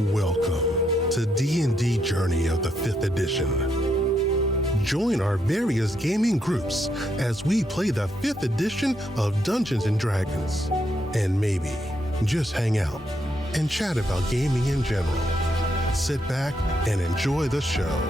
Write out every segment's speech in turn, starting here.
Welcome to D&D Journey of the 5th edition. Join our various gaming groups as we play the 5th edition of Dungeons & Dragons. And maybe just hang out and chat about gaming in general. Sit back and enjoy the show.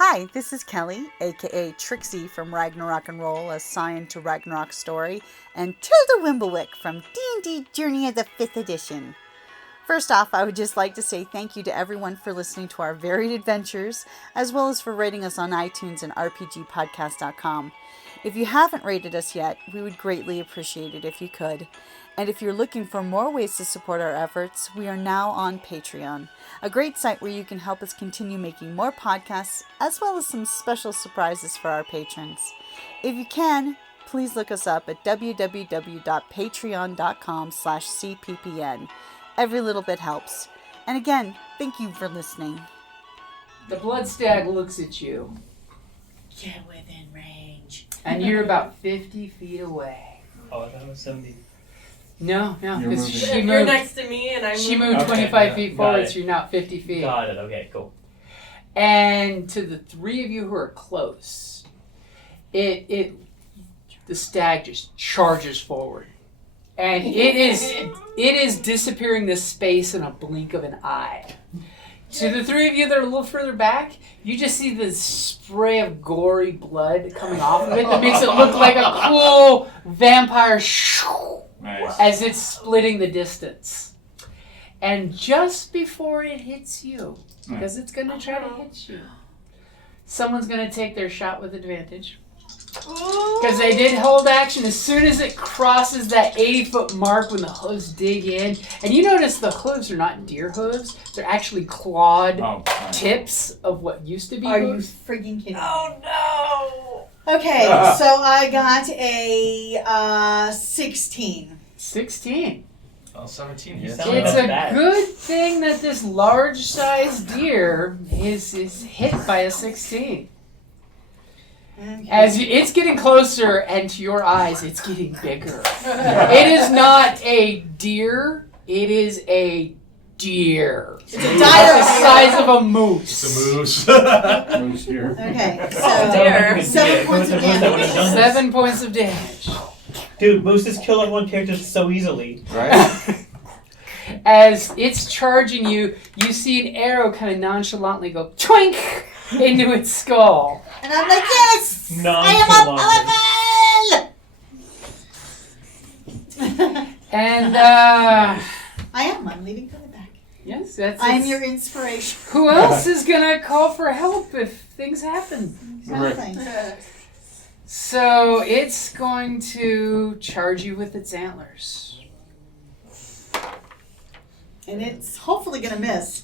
Hi, this is Kelly, aka Trixie from Ragnarok and Roll, a Scion to Ragnarok story, and Tilda Wimblewick from D&D Journey of the 5th edition. First off, I would just like to say thank you to everyone for listening to our varied adventures, as well as for rating us on iTunes and rpgpodcast.com. If you haven't rated us yet, we would greatly appreciate it if you could. And if you're looking for more ways to support our efforts, we are now on Patreon, a great site where you can help us continue making more podcasts, as well as some special surprises for our patrons. If you can, please look us up at www.patreon.com/cppn. Every little bit helps. And again, thank you for listening. The Blood Stag looks at you. Get within range. And you're about 50 feet away. Oh, I thought it was 70. No, because she You're moved. next to me and I moved. She moved 25 feet forward, so you're now 50 feet. Got it. Okay, cool. And to the three of you who are close, the stag just charges forward, and it is disappearing this space in a blink of an eye. To the three of you that are a little further back, you just see this spray of gory blood coming off of it that makes it look like a cool vampire as it's splitting the distance. And just before it hits you, because it's going to try to hit you, someone's going to take their shot with advantage. Because they did hold action as soon as it crosses that 80-foot mark when the hooves dig in. And you notice the hooves are not deer hooves. They're actually clawed tips of what used to be hooves. Are you freaking kidding me? Oh no! Okay, so I got a 16. 16. Oh, 17. It's a good thing that this large-sized deer is hit by a 16. Okay. As it's getting closer, and to your eyes, it's getting bigger. It is not a deer. It is a deer. It's a dire the size of a moose. It's a moose. Moose here. Okay, so dear. 7 points of damage. 7 points of damage. Dude, Mooses kill everyone characters so easily. Right? As it's charging you, you see an arrow kind of nonchalantly go twink into its skull. And I'm like, yes! I am a And I'm leaving for the back. yes, I'm your inspiration. Who else is gonna call for help if things happen? Something. So it's going to charge you with its antlers. And it's hopefully going to miss.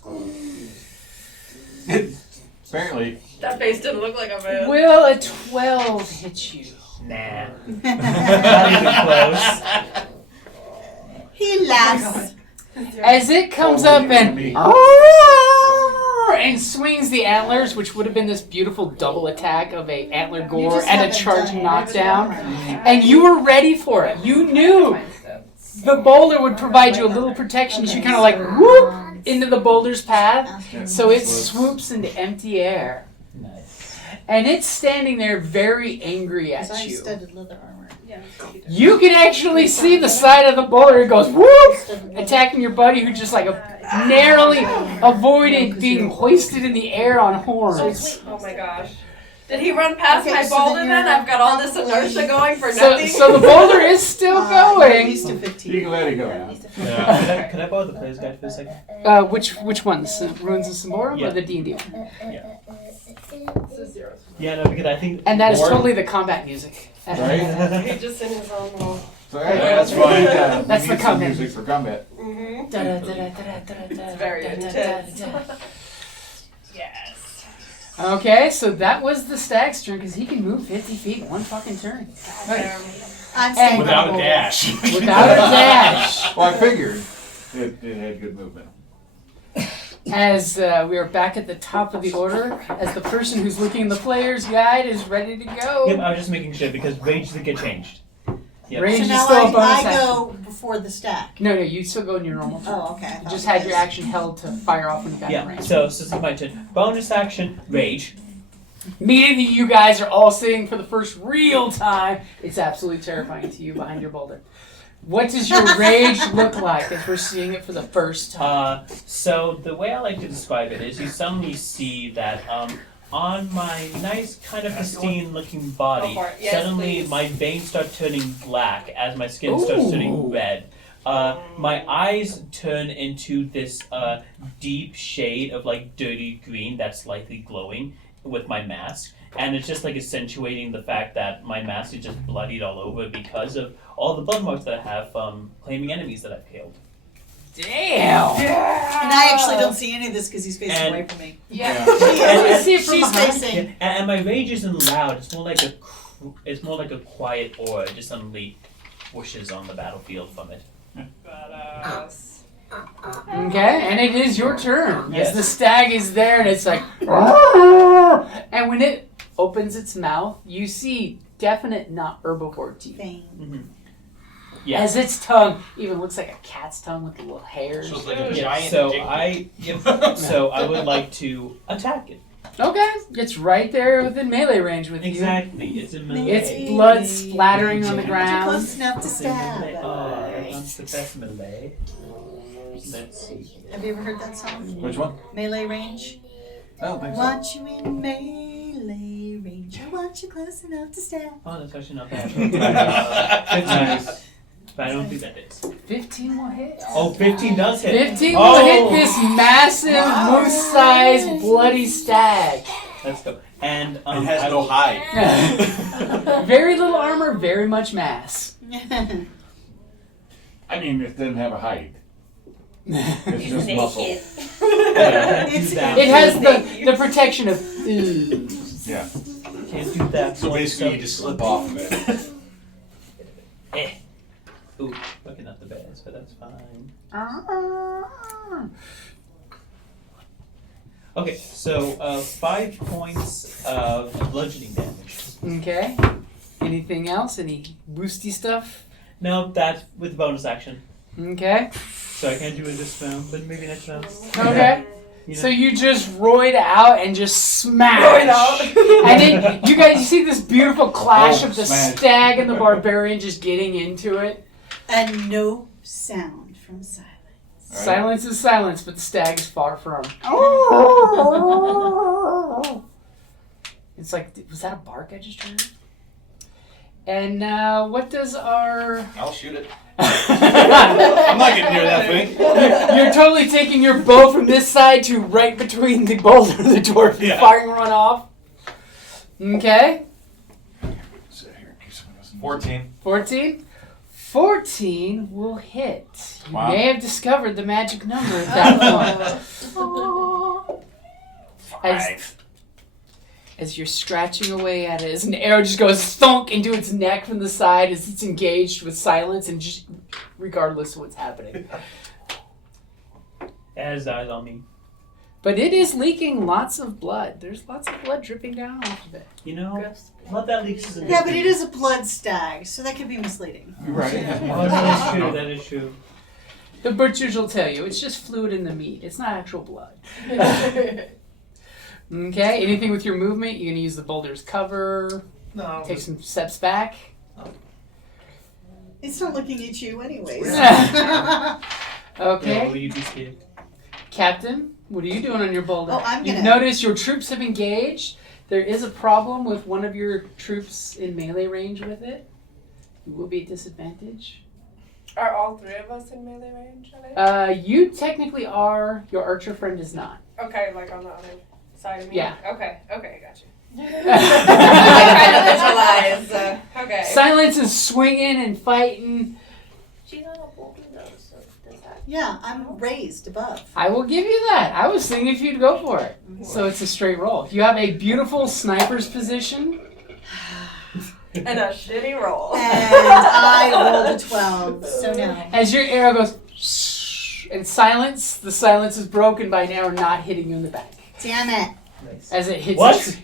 Apparently. That face didn't look like a man. Will a 12 hit you? Nah. Not even close. He laughs. As it comes up and swings the antlers, which would have been this beautiful double attack of a antler gore and a charging knockdown, and you were ready for it. You knew the boulder would provide you a little protection as you kind of like whoop into the boulder's path, so it swoops into empty air. Nice. And it's standing there very angry at you. Studded leather armor. You can actually see the side of the boulder. It goes whoop, attacking your buddy who just like narrowly avoided being hoisted in the air on horns. Oh my gosh. Did he run past my boulder then? I've got all this inertia going for So nothing. the boulder is still going. Used to 15. You can let it go now. Yeah. Could I borrow the player's guide for a second? Which one? The Ruins of Symbaroum or the D&D one? Yeah. This is zeros. Yeah, no, because I think... And that is totally the combat music. Right? He's just in his own little... So, hey, that's fine. That's We the need some combat. music for combat. Mm-hmm. It's It's very intense. Yes. Okay, so that was the stag's turn because he can move 50 feet in one fucking turn. I'm staying Without on a the dash. Without a dash. Well, I figured it had good movement. as we are back at the top of the order, as the person who's looking in the player's guide is ready to go. Yep, I was just making sure because rage doesn't get changed. Yep. Range So is now still a bonus I action. go before the stack. No, you still go in your normal turn. Oh, okay. I You thought just you had your guys- action held to fire off when you got in Yeah, range. so this is my turn. Bonus action, rage. Immediately, you guys are all seeing for the first real time. It's absolutely terrifying to you behind your boulder. What does your rage look like as we're seeing it for the first time? So the way I like to describe it is you suddenly see that on my nice kind of pristine looking body, Go for it. Yes, suddenly please. my veins start turning black as my skin starts turning red. My eyes turn into this deep shade of like dirty green that's slightly glowing with my mask. And it's just like accentuating the fact that my mask is just bloodied all over because of all the blood marks that I have from claiming enemies that I've killed. Damn! And I actually don't see any of this because he's facing And- away from me. Yeah. And- See it from She's behind. facing. And my rage isn't loud. It's more like a quiet aura. It just suddenly whooshes on the battlefield from it. Badass. Okay, and it is your turn. Yes. As the stag is there and it's like, and when it opens its mouth, you see definite not herbivore teeth. Bang. Yeah. As its tongue even looks like a cat's tongue with the little hairs. So it's like a Yeah, giant so dick. so I would like to attack it. Okay, it's right there within melee range with Exactly. It's in melee. It's blood splattering on the You're ground. close enough to It's in melee. stab. Oh, that's the best melee. Let's see. Have you ever heard that song? Which one? Melee range. I don't think so. Want you in melee range. I want you close enough to stab. Oh, that's actually not bad. 15. But I don't think that is. 15 will hit. Oh, 15 does hit. 15 will Oh. hit this massive moose-sized bloody stag. Let's go. And It has I no will- hide. Very little armor, very much mass. I mean, it doesn't have a height. It's just muscle. Yeah, can't do that. It has the protection of ooze. Yeah. Can't do that. So basically, you just slip off of it. Ooh, looking at the best, but that's fine. Okay, so 5 points of bludgeoning damage. Okay. Anything else? Any boosty stuff? No, that's with the bonus action. Okay. So I can't do it this round, but maybe next round. Okay. You know. So you just roid out and just smash. Roid out. And then you see this beautiful clash Oh, of the smash. stag and the barbarian just getting into it. And no sound from silence. All right. Silence is silence, but the stag is far from. It's like, was that a bark I just heard? And what does our... I'll shoot it. I'm not getting near that thing. You're totally taking your bow from this side to right between the boulder and the dwarf and Yeah. firing one off. Okay. Sit here in case someone doesn't- 14. 14? 14 will hit. You Wow. may have discovered the magic number at that point. As you're scratching away at it, as an arrow just goes thunk into its neck from the side as it's engaged with silence and just regardless of what's happening. It has eyes on me. But it is leaking lots of blood. There's lots of blood dripping down off of it. You know, blood that leaks is a Yeah, but it is a blood stag, so that could be misleading. Right. Oh, that is true, that is true. The butchers will tell you it's just fluid in the meat. It's not actual blood. Okay, anything with your movement? You're going to use the boulder's cover, No. take some steps back. It's not looking at you anyways. Yeah, Okay, will you be scared? Captain, what are you doing on your boulder? Oh, I'm You've gonna- noticed your troops have engaged. There is a problem with one of your troops in melee range with it. You will be at disadvantage. Are all three of us in melee range? Are they? You technically are. Your archer friend is not. Okay, like on the other side of me? Yeah. Okay, got you. I tried to visualize. Okay. Silence is swinging and fighting. She's on a boulder though, so does that... Yeah, I'm raised above. I will give you that. I was thinking if you'd go for it. So it's a straight roll. You have a beautiful sniper's position. And a shitty roll. And I rolled a 12, so no. As your arrow goes, And silence. The silence is broken by now, not hitting you in the back. Damn it. As it hits What?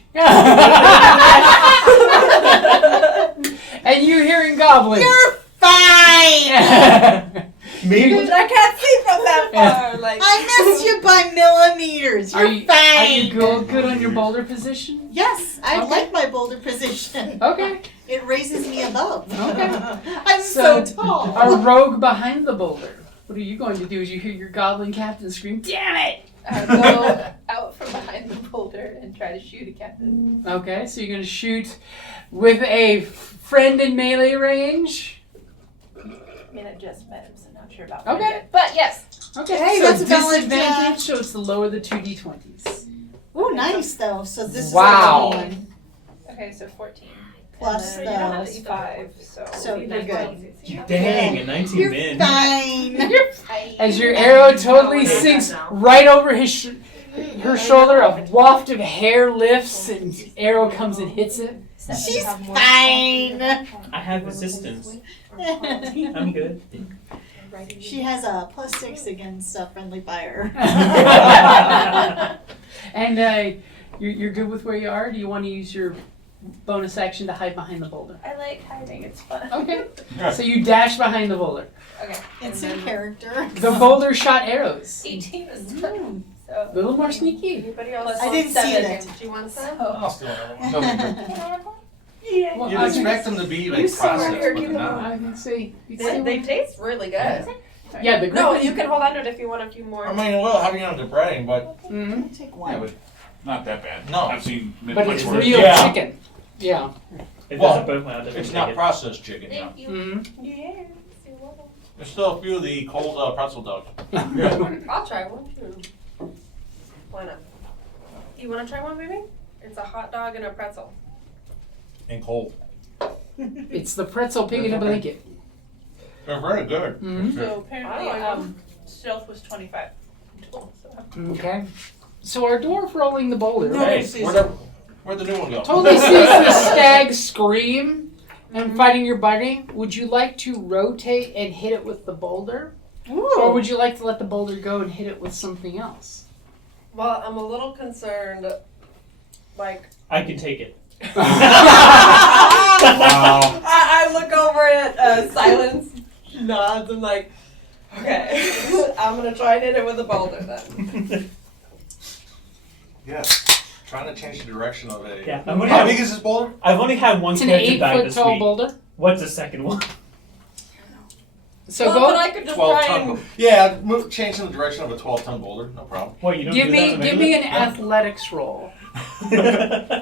And you're hearing goblins. You're fine! Me? I can't see from that far. Like I missed you by millimeters. You're Are you fine. good on your boulder position? Yes, I Okay. like my boulder position. Okay. It raises me above. Okay. I'm so tall. A rogue behind the boulder. What are you going to do as you hear your goblin captain scream, "Damn it!" go out from behind the boulder and try to shoot a captain. Okay, so you're going to shoot with a friend in melee range. I mean, I just met him, so not sure about Okay. that yet. But yes. Okay, Hey, so that's a valid, disadvantage, so it's to lower the 2d20s. Ooh, nice though. So this Wow. is like Okay, so 14. plus And then you don't have the. to E5, so you're good. Dang, a 19 You're min. fine. As your arrow totally sinks right over her shoulder, a waft of hair lifts and arrow comes and hits it. She's fine. I have resistance. I'm good. She has a +6 against friendly fire. And you're good with where you are? Do you want to use your bonus action to hide behind the boulder? I like hiding, it's fun. Okay. So you dash behind the boulder. Okay. It's and in then character. The boulder shot arrows. 18 is fun. So A little more sneaky. anybody else? I didn't see that. Do you want some? I'll steal another one. Yeah. Well, You'd I expect them to be You like saw processed, her but give they're them not. I can see. They taste really good. Yeah, the No, griffin. you can hold on to it if you want a few more. I mean, well, having it on the brain, but Mhm. Take Yeah, one. but not that bad. No. I've seen But it's worse. real Yeah. chicken. Yeah. It Well, doesn't burn my other it's not processed chicken. Yeah. Thank you. Mm-hmm. Yes, you're welcome. There's still a few of the cold pretzel dogs. I'll try one too. Why not? You want to try one, baby? It's a hot dog and a pretzel. And cold. It's the pretzel pig in a blanket. They're very good. Mhm. So apparently, stealth was 25. Okay. So our dwarf rolling the boulder Hey, where'd the new one go? totally sees the stag scream and fighting your buddy. Would you like to rotate and hit it with the boulder? Or would you like to let the boulder go and hit it with something else? Well, I'm a little concerned. Like, I can take it. Wow. I look over at Silence, nods, and like, okay, I'm gonna try and hit it with a boulder then. Yes. Trying to change the direction of a. Yeah, How big is this boulder? I've only had one It's an character die 8-foot this tall week. boulder. What's the second one? So well, go. but I could just 12 try ton. and. Yeah, change in the direction of a 12-ton boulder. No problem. What, you don't Give do me that give me an athletics roll.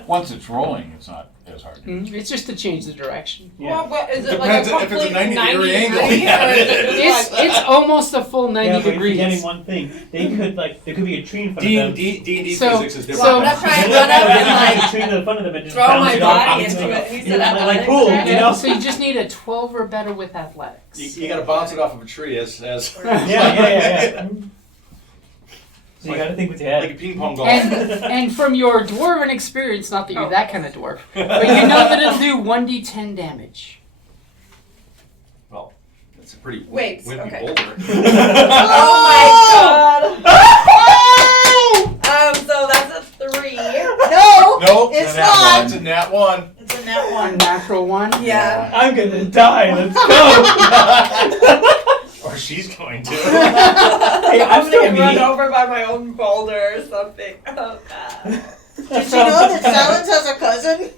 Once it's rolling, it's not as hard. It's just to change the direction. Yeah. Well, what, is it Depends like a if it's a complete 90-degree angle. degree, Yeah. or is it It's just like, it's almost a full 90 Yeah, but you're degrees. forgetting one thing. They could there could be a tree in front of them. D&D So- physics is different. so- I'm gonna try and run up and Like, like a tree in front of them and just throw bounce my it off body and into stuff. it? And he You're said like, athletics, cool, right? you know? So you just need a 12 or better with athletics. You gotta bounce it off of a tree as Yeah. So you gotta think with your like a head. ping pong ball. And from your dwarven experience, not that you're that kind of dwarf, but you know that it'll do 1d10 damage. Well, it's a pretty Wait, wimpy okay. boulder. Oh my god! So that's a 3. No, Nope, It's a nat not. one. It's a nat one. it's a nat A one. natural one. Yeah. I'm gonna die. Let's go. Or she's going to. Hey, I'm still gonna get run me. over by my own boulder or something. Oh god. Did you know that Silence has a cousin?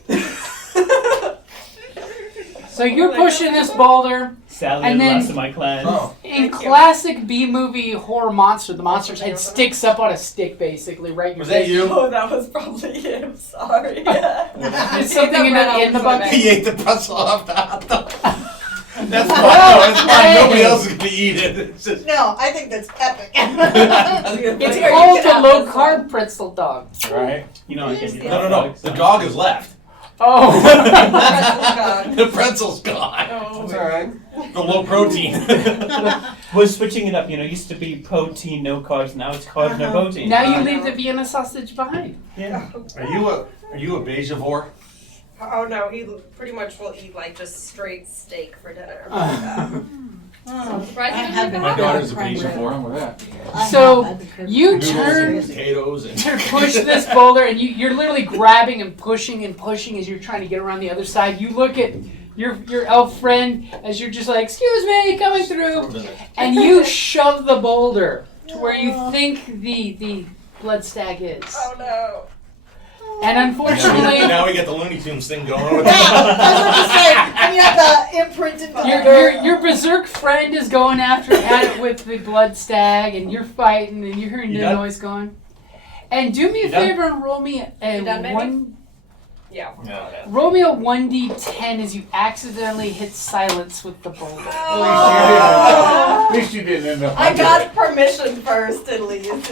So you're Oh my pushing God. this boulder. Sally And and the then- rest of my clan. Oh. In Thank you. classic B-movie horror monster, the monster's head sticks up on a stick, basically, right in your Was that face. you? Oh, that was probably him. Sorry. It's something in the bucket. He ate the pretzel off the hot dog. That's fine. No, it's fine. Nobody else is gonna eat it. It's just. No, I think that's epic. It's called the low-carb pretzel dog. Right. You know I can do No. The dog is left. Oh. The pretzel's gone. Oh, That's alright. The low protein. We're switching it up. Used to be protein, no carbs. Now it's carbs, no protein. Now you leave the Vienna sausage behind. Yeah. Are you a beigivore? Oh no, he pretty much will eat like just straight steak for dinner. I'm surprised you I didn't have pick been them My up. daughter's a Prime patient rib. for him with that. So, you Noodles turn and potatoes and to push this boulder, and you're literally grabbing and pushing as you're trying to get around the other side. You look at your elf friend as you're just like, "Excuse me, coming through," and you shove the boulder to where you think the blood stag is. Oh no. And unfortunately, now we get the Looney Tunes thing going with Yeah, I was about to say, and you have the imprinted your berserk friend is going at it with the blood stag, and you're fighting, and you're hearing You the done? noise going. And do me a You done? favor and roll me a You done, baby? one. Yeah. Roll me a 1d10 as you accidentally hit silence with the boulder. At least you didn't end up. I under got it. permission first, at least.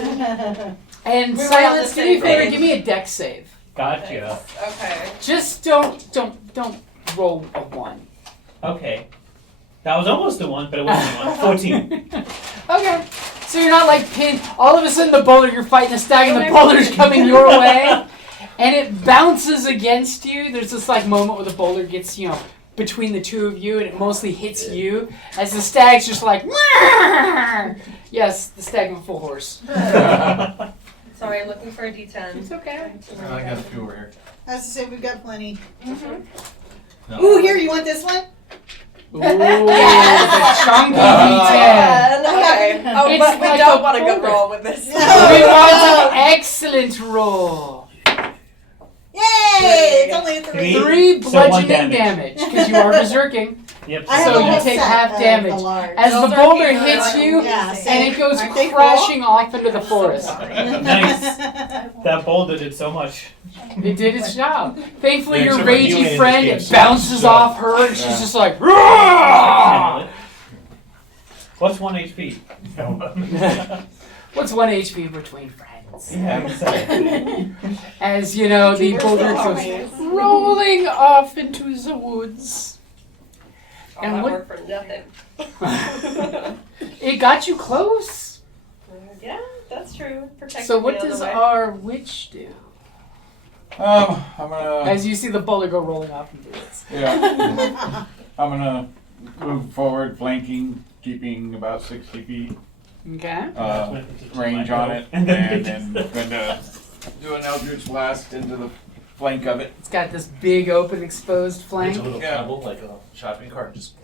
And We were on silence, the do me a same favor, page. give me a dex save. Gotcha. Okay. Just don't roll a 1. Okay. That was almost a 1, but it wasn't a 1. 14. Okay. So you're not like pinned. All of a sudden the boulder, you're fighting a stag and the boulder's coming your way. And it bounces against you. There's this like moment where the boulder gets, between the two of you and it mostly hits you. As the stag's just like, "Meow." Yes, the stag with a full horse. Sorry, I'm looking for a D10. It's okay. I got a few over here. I was to say, we've got plenty. No. Ooh, here, you want this one? Ooh, the chunky D10. Okay. Oh, It's but we like don't a want a good boulder. roll with this. We want an excellent roll. Yay! It's only a 3. 3 So one bludgeoning damage because you are berserking. Yep. I have So a you whole take set half of damage. the large. As the Those are boulder people that hits are- you, Yeah, and it goes aren't they crashing off into the forest. Nice. That boulder did so much. It did its job. Thankfully, Yeah, your except for healing ragey in friend, this it game, so bounces it's off her, and she's Yeah. just like, I "Rah!" can handle it. What's 1 HP? What's 1 HP between friends? Yeah, exactly. As you know, the We're boulder so goes obvious. rolling off into the woods. All And that what- work for nothing. It got you close. Yeah, that's true. Protect So me what on does the way. our witch do? I'm gonna. As you see the boulder go rolling off into the woods. Yeah. I'm gonna move forward, flanking, keeping about 60 feet Okay. range on it, and then gonna do an Eldritch Blast into the flank of it. It's got this big open exposed It's flank. a little Yeah. pebble, like a shopping cart. Just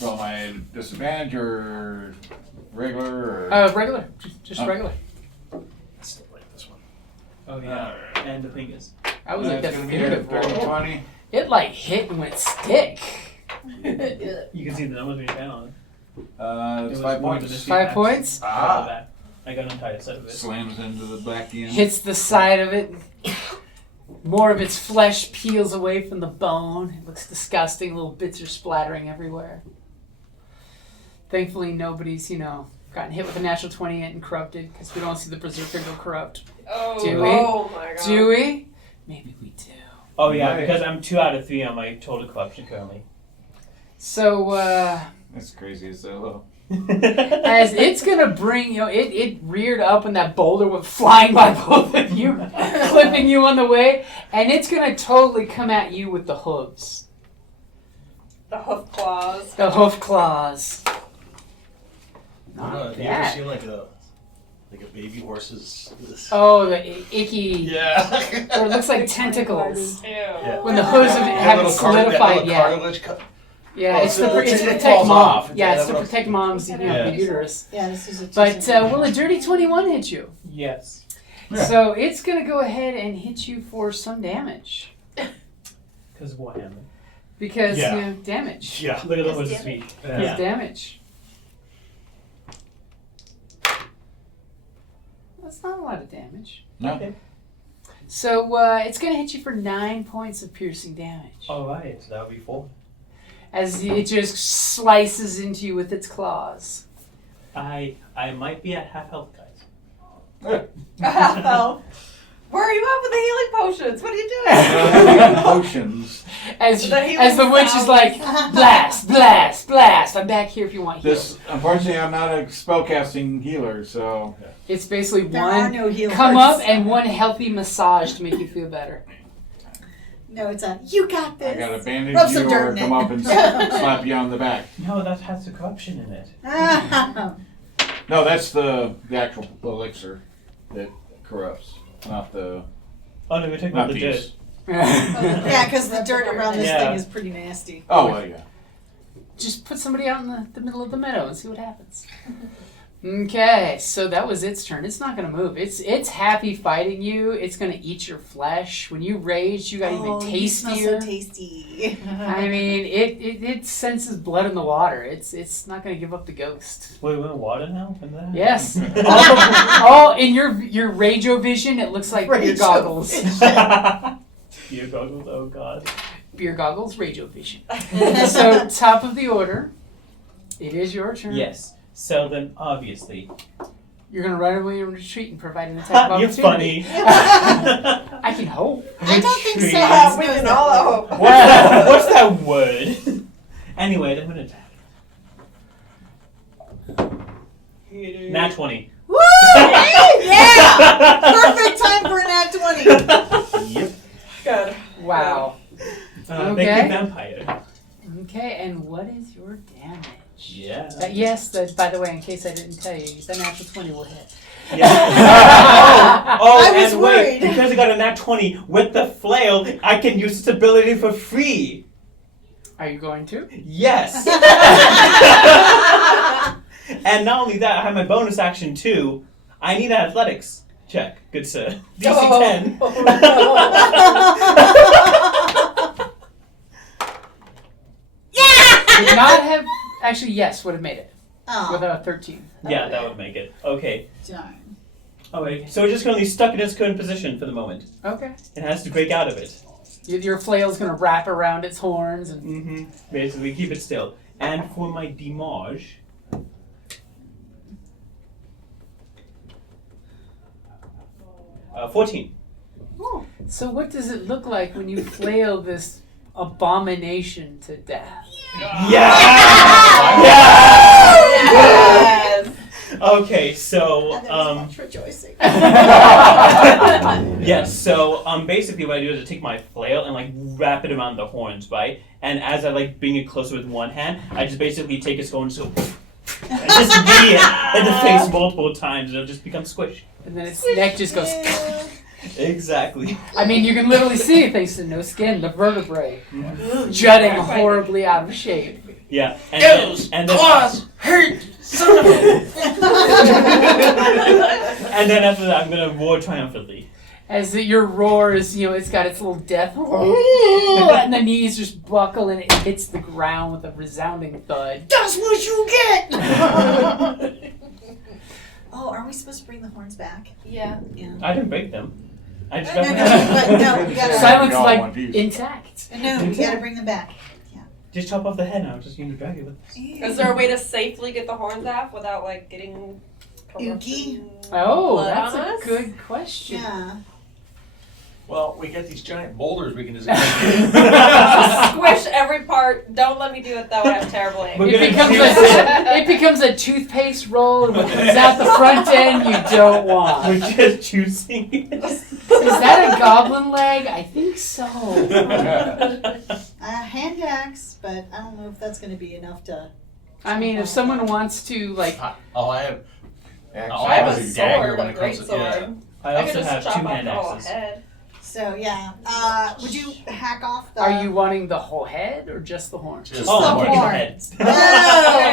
Well, my disadvantage or regular or. Regular. Just Oh. regular. still like this one. Oh yeah. And the thing is, I was like That's gonna be a definitive. dirty 20. It like hit and went stick. you can see the numbers when you stand on it. It's It 5 was more than points. this. 5 points. Ah. I got an entire set of it. Slams into the back end. Hits the side of it. More of its flesh peels away from the bone. It looks disgusting. Little bits are splattering everywhere. Thankfully, nobody's, gotten hit with a natural 20 and corrupted because we don't see the berserker go corrupt. Oh, Do we? oh my god. Do we? Maybe we do. Oh yeah, Nice. because I'm 2 out of 3 on my total corruption currently. So, That's crazy as hell. as it's gonna bring, it reared up and that boulder went flying by both of you, clipping you on the way, and it's gonna totally come at you with the hooves. The hoof claws. The hoof claws. Not Have you ever bad. seen like a baby horse's? Oh, the icky. Yeah. Or it looks like tentacles. Ew. Yeah. When the hooves haven't solidified yet. Cartilage Yeah, Oh, it's so to it protect falls mom. off. Yeah, it's Is that to what protect mom's Yeah. uterus. Yeah, this is a But two-cent. will a dirty 21 hit you? Yes. Yeah. So it's gonna go ahead and hit you for some damage. Because Warhammer. Because, Yeah. damage. Yeah. Look at the Yes, horse's damn feet. It's damage. That's not a lot of damage. No. So it's going to hit you for 9 points of piercing damage. Alright, so that would be 4. As it just slices into you with its claws. I might be at half health, guys. Oh. Where are you at with the healing potions? What are you doing? Potions. As The healing the witch is sounds. like, blast, blast, blast. I'm back here if you want heal. Unfortunately, I'm not a spellcasting healer, so. It's basically There are one no healers. come up and one healthy massage to make you feel better. No, it's a, you got this. I got a bandage Rub you some dirt or in come it. up and slap you on the back. No, that has the corruption in it. No, that's the actual elixir that corrupts, not the Oh no, we're talking not about the these. dirt. Yeah, because the dirt around this Yeah. thing is pretty nasty. Oh, well, yeah. Just put somebody out in the middle of the meadow and see what happens. Okay, so that was its turn. It's not gonna move. It's happy fighting you. It's gonna eat your flesh. When you rage, you got even You smell tastier. so tasty. I mean, it senses blood in the water. It's not gonna give up the ghost. Wait, we're in water now? When that Yes, happened? all in your rageo-vision, it looks like beer goggles. Beer goggles, oh god. Beer goggles, rageo-vision. So top of the order, it is your turn. Yes. So then, obviously, You're gonna run away and retreat and provide an attack of you're opportunity. funny. I can hope. I don't think so. Retreat. Yeah, we can all hope. What's that word? Anyway, I'm gonna attack. Nat 20. Woo! Yeah! Perfect time for a nat 20. Yep. Good. Wow. Thank Okay. you, vampire. Okay, and what is your damage? Yeah. Yes, by the way, in case I didn't tell you, the natural 20 will hit. Yeah. I was and wait, worried. because I got a nat 20 with the flail, I can use this ability for free. Are you going to? Yes. And not only that, I have my bonus action too. I need an athletics check, good sir. DC 10. Would not have. Actually, yes, would have made it with Oh, a 13. Yeah, that would make it. Okay. darn. Oh wait. So we're just currently stuck in its current position for the moment. Okay. It has to break out of it. Your flail's gonna wrap around its horns and. Mm-hmm. Basically, keep it still. And for my damage, 14. So what does it look like when you flail this abomination to death? Yeah! Yes. Okay, so And there's much rejoicing. yes, so basically what I do is I take my flail and like wrap it around the horns, right? And as I like bring it closer with one hand, I just basically take its horns so and just knee it in the face multiple times and it'll just become squished. And then its neck just goes. Exactly. I mean, you can literally see it thanks to no skin, the vertebrae jutting horribly out of shape. Yeah. And then hurt, son of a... and then after that I'm gonna roar triumphantly. As your roar is, it's got its little death, and the knees just buckle and it hits the ground with a resounding thud. That's what you get! Oh, are we supposed to bring the horns back? Yeah. Yeah. I didn't break them. I just No, got no, but no, we gotta. Silence all like one piece. intact. No, we gotta bring them back. Just chop off the head now. Just use the drag it with this. Is there a way to safely get the horns off without like getting Oogie? Oh, blood that's on a us? good question. Yeah. Well, we got these giant boulders we can just... Squish every part. Don't let me do it though. I have terrible aim. We're It gonna becomes, choose it becomes a toothpaste roll, and what comes out the front end you don't want. We're just choosing it. Is that a goblin leg? I think so. Hand axe, but I don't know if that's gonna be enough to. I mean, if someone wants to, like, Oh, I have... Actually, Oh, I have I a was a dagger sword, when a it great comes to... Yeah. sword. I I could also just have chop 2 off hand the whole axes. head. So yeah. Would you hack off the? are you wanting the whole head or just the horns? Just Oh, the I'm getting the horn. head.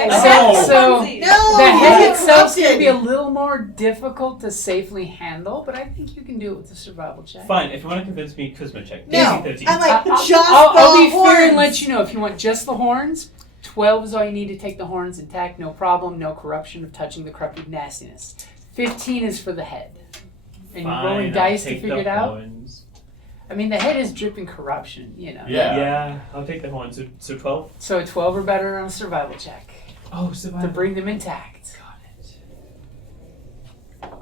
No. So- No. The head you're itself's going to be a corrupted. little more difficult to safely handle, but I think you can do it with a survival check. Fine, if you want to convince me, charisma check. No. DC 13. I'm like just I'll the be fair and horns. let you know if you want just the horns. 12 is all you need to take the horns intact, no problem, no corruption of touching the corrupted nastiness. 15 is for the head. And you're rolling Fine, dice I'll to take figure the it out. horns. I mean, the head is dripping corruption, Yeah. Yeah, I'll take the horns. So 12? So a 12 or better on a survival check Oh, to survival. bring them intact. Got it.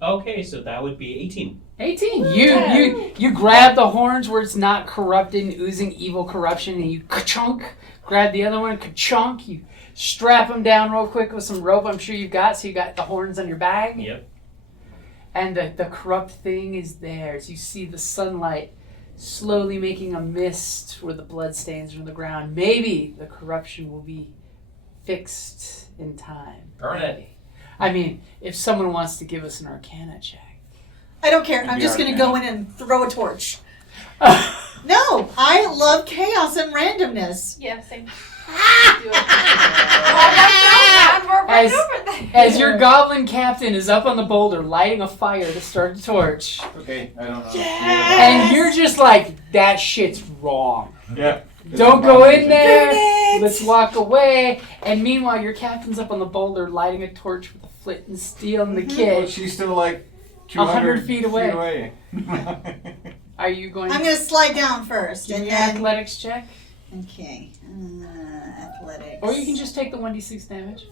Okay, so that would be 18. 18. You grab the horns where it's not corrupted and oozing evil corruption, and you ka-chunk. Grab the other one, ka-chunk. You strap them down real quick with some rope. I'm sure you've got, so you got the horns on your bag. Yep. And the corrupt thing is there. As you see the sunlight slowly making a mist where the blood stains from the ground. Maybe the corruption will be fixed in time. Burn it. Maybe. I mean, if someone wants to give us an Arcana check. I don't care. I'm just going to go in and throw a torch. No, I love chaos and randomness. Yeah, same. As your goblin captain is up on the boulder lighting a fire to start a torch. Okay, I don't know. And you're just like, that shit's wrong. Yeah. Don't go in there. Let's walk away. And meanwhile, your captain's up on the boulder lighting a torch with a flint and steel and the Well, kid. she's still like 100 200 feet away. Are you going I'm going to slide down first. do And your then... athletics check? Okay. Athletics. Or you can just take the 1d6 damage.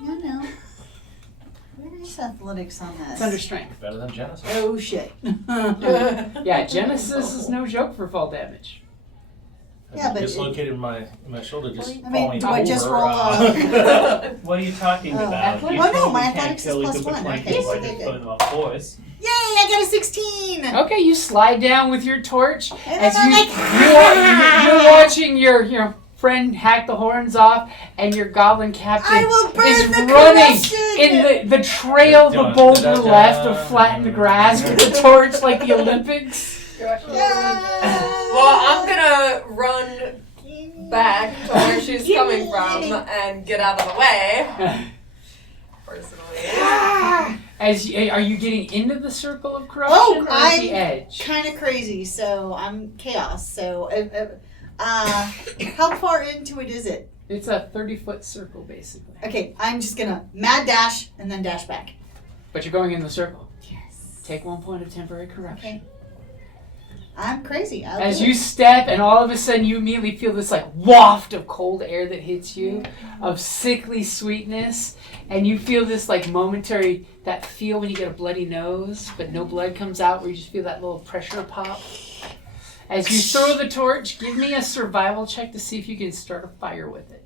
No. Where is athletics on this? It's under strength. Better than Genesis. Oh, shit. Yeah, Genesis is no joke for fall damage. Yeah, but dislocated my shoulder just I mean, falling do I just over, roll What are you talking Oh, about? athletics? You Oh, no, totally my can't athletics is kill plus each of the 1. flanking Okay, by so just they putting them on force. Yay, I got a 16! Okay, you slide down with your torch And as then I'm you're watching your friend hack the horns off, and your goblin captain I will burn is the running corruption! in the trail the boulder left of flattened grass with the torch like the Olympics. Yeah. Well, I'm gonna run back to where she's coming from and get out of the way. Personally. Are you getting into the circle of corruption Oh, or at the edge? Kind of crazy, so I'm chaos. So, how far into it is it? It's a 30-foot circle, basically. Okay, I'm just gonna mad dash and then dash back. But you're going in the circle. Yes. Take 1 point of temporary corruption. Okay. I'm crazy. As you step, and all of a sudden you immediately feel this like waft of cold air that hits you, of sickly sweetness, and you feel this like momentary, that feel when you get a bloody nose, but no blood comes out, where you just feel that little pressure pop. As you throw the torch, give me a survival check to see if you can start a fire with it.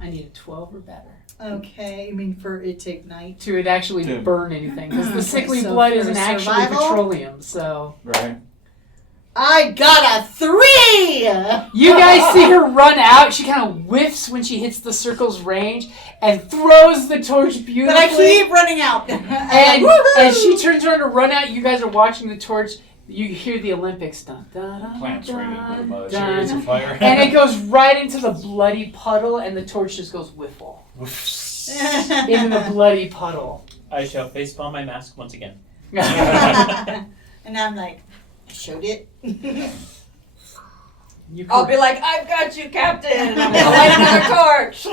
I need a 12 or better. Okay, you mean for it to ignite? To it actually burn anything, because the Okay, sickly so blood for isn't actually survival? petroleum, so... Right. I got a 3! You guys see her run out. She kind of whiffs when she hits the circle's range and throws the torch beautifully. But I keep running out. And as she turns around to run out, you guys are watching the torch. You hear the Olympics. Dun, dun, dun, Plants right into the mud. dun. Chariots of fire. And it goes right into the bloody puddle, and the torch just goes whiffle into the bloody puddle. I shall facepalm my mask once again. And I'm like, I showed it. I'll be like, I've got you, Captain! And I'm gonna light another torch!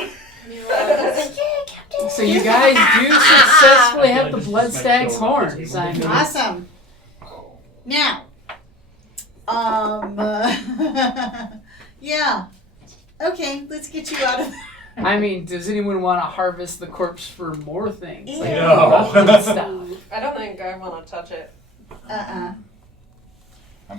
So you guys do successfully have the Blood Stag's horns. I mean, Awesome. Now, yeah. Okay, let's get you out of there. I mean, does anyone want to harvest the corpse for more things? Like No. corrupted stuff? I don't think I want to touch it. I'm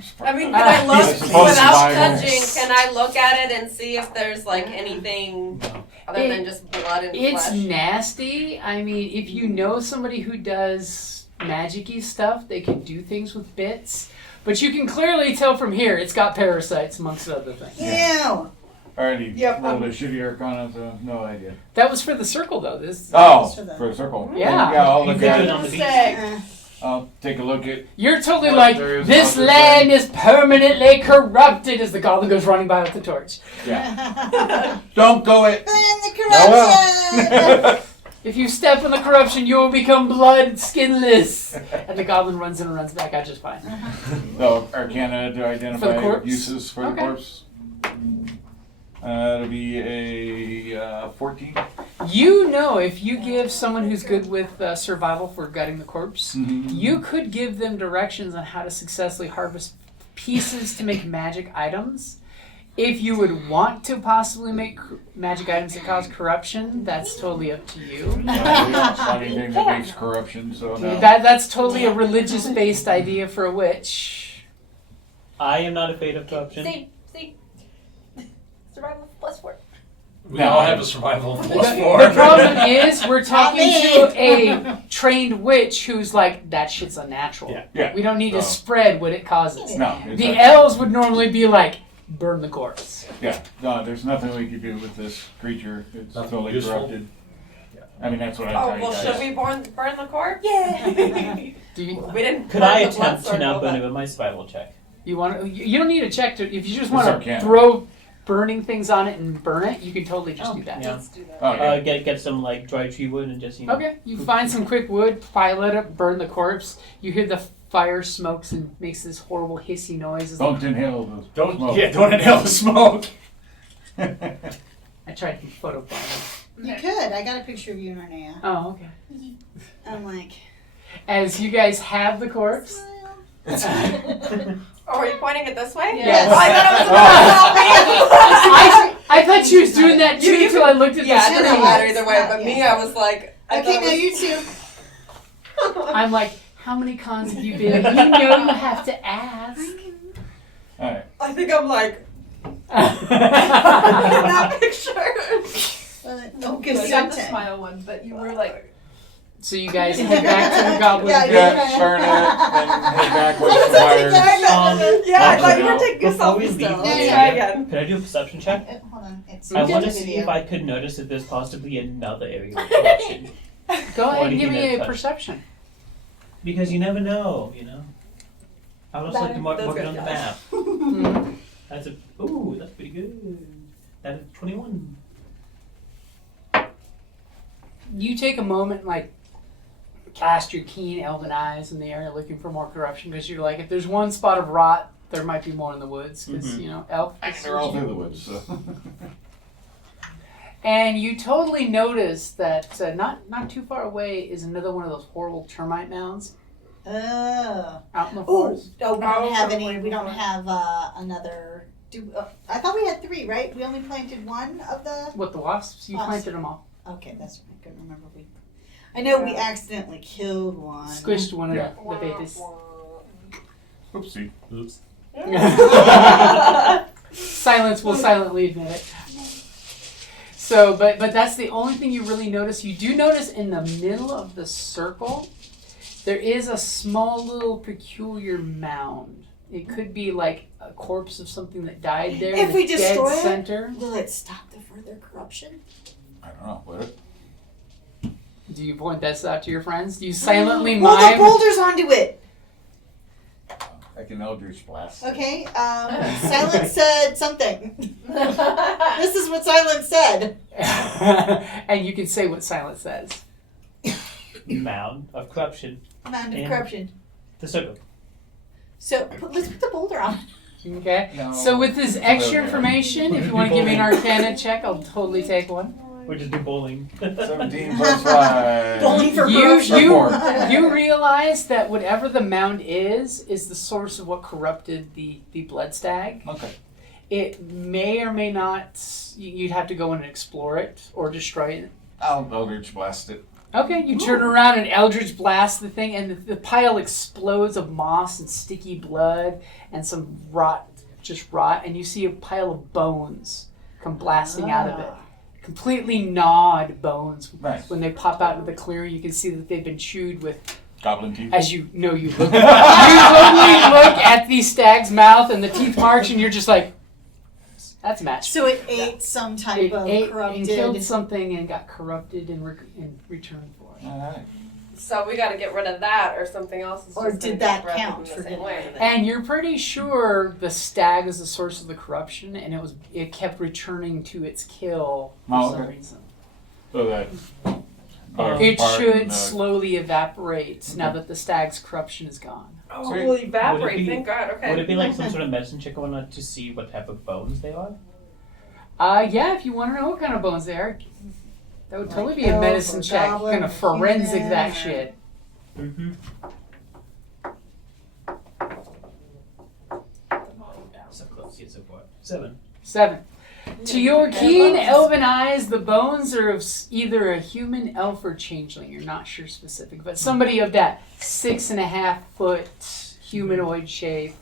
surprised. I mean, can I look, It's supposed to without buy touching, can I look at it and see if there's like anything other than just blood and It's flesh? nasty. I mean, if you know somebody who does magic-y stuff, they can do things with bits. But you can clearly tell from here, it's got parasites, amongst other things. Ew. Already Yep, rolled a shitty Arcana, so no idea. That was for the circle, though. This Oh, for the- for a circle. Yeah. Yeah, I'll You look could at do it it. on the beach. I'll take a look at. You're totally What like, there is this about this land thing." is permanently corrupted as the goblin goes running by with the torch. Yeah. Don't go it. Burn the I corruption! will. If you step on the corruption, you will become blood skinless. And the goblin runs in and runs back out just fine. So Arcana to identify corpse? uses for Okay. the corpse. It'll be a 14. You know, if you give someone who's good with survival for gutting the corpse, you could give them directions on how to successfully harvest pieces to make magic items. If you would want to possibly make magic items that cause corruption, that's totally up to you. It's not anything that makes corruption, so no. That's totally a religious-based idea for a witch. I am not afraid of corruption. See? Survival plus 4. We all have a survival of plus The 4. problem is we're talking to a trained witch who's like, that shit's unnatural. Yeah. We don't need to So- spread what it causes. No. it's The not- elves would normally be like, burn the corpse. Yeah. No, there's nothing we could do with this creature. It's Nothing totally useful? corrupted. I mean, that's what I Oh, tell you well, guys. should we burn the corpse? Yay! Do you, We didn't Could burn I the blood attempt to now circle, burn it but- with my survival check? you want? You don't need to check to. If you just It's want to arcana. throw burning things on it and burn it, you can totally just do that. Yeah. Let's do that. Oh, okay. Get some like dry tree wood and just Okay, you find some quick wood, pile it up, burn the corpse. You hear the fire smokes and makes this horrible hissy noise. As Don't inhale the Don't smoke. don't inhale the smoke. I tried to photobomb. You could. I got a picture of you and Arnea. Oh, okay. I'm like, As you guys have the corpse. Oh, are you pointing it this way? Yes. Oh, I thought it was I thought she was doing that too You- until I looked at Yeah, it the doesn't screen. matter either way, but me, I was like... I okay, thought now it you two. I'm like, how many cons have you been? You know you have to ask. Alright. I think I'm like... in that picture. Don't give I got the Satan. smile one, but you were like, So you guys head back to the goblin. Yeah, Yeah, burn it, and head back with the fire. Yeah, I thought you were Actually, taking a before we selfie leave still. the Let's area- try again. Could I do a perception check? Hold on. It's I just want a to see video. if I could notice if there's possibly another area of corruption. Go ahead Or and give anything me a that touch. perception. Because you never know, you know. I would also like to mark That's it good, on the yeah. map. Mhm. That's that's pretty good. That is 21. You take a moment and like cast your keen elven eyes in the area looking for more corruption because you're like, if there's one spot of rot, there might be more in the woods because, you know, elf. I mean, they're all through the woods, so. And you totally notice that not too far away is another one of those horrible termite mounds Oh. out in the Ooh. forest. Oh, we don't have any. probably We don't before. have another. I thought we had 3, right? We only planted one of the. What, the wasps? You Wasps. planted them all. Okay, that's right. I couldn't remember. I know we accidentally killed one. Squished one of Yeah. the babies. Oopsie. Oops. Silence will silently admit it. So, but that's the only thing you really notice. You do notice in the middle of the circle, there is a small little peculiar mound. It could be like a corpse of something that died there in If the we dead destroy it, center. will it stop the further corruption? I don't know, would it? Do you point this out to your friends? Do you silently Roll the mime? boulders onto it. I can Eldritch Blast. Okay. Silence said something. This is what Silence said. And you can say what silence says. Mound of corruption. Mound of Yeah. corruption. The circle. So let's put the boulder on. Okay. No. So with this extra Okay. information, if you want to give me an Arcana check, I'll totally take one. We just do bowling. 17 plus 5. Bowling for You corruption. you realize that whatever the mound is the source of what corrupted the Blood Stag. Okay. It may or may not. You'd have to go in and explore it or destroy it. I'll Eldritch Blast it. Okay, you turn around and Eldritch blast the thing, and the pile explodes of moss and sticky blood and some rot, and you see a pile of bones come blasting out of it. Completely gnawed bones. Nice. When they pop out into the clearing, you can see that they've been chewed with, Goblin teeth. as you know, you look. You literally look at the stag's mouth and the teeth marks, and you're just like, that's a match. So it ate some type It of ate corrupted. and killed something and got corrupted in return for it. Alright. So we got to get rid of that, or something else is Or just did gonna that get corrupted count in the for same getting way. rid of it? And you're pretty sure the stag is the source of the corruption, and it kept returning to its kill for Oh, some okay. reason. So that. It part should in the- slowly evaporate now that the stag's corruption is gone. Oh, Sweet. will evaporate. Would it be- Thank God. Okay. Would it be like some sort of medicine check or whatnot to see what type of bones they are? Yeah, if you want to know what kind of bones they are, that would totally Like be a elf medicine or check. goblin Gonna or forensic human that or- shit. Mm-hmm. So close, yet so far. 7. 7. To your keen elven eyes, the bones are of either a human, elf, or changeling. You're not sure specific, but somebody of that 6.5 foot humanoid shape.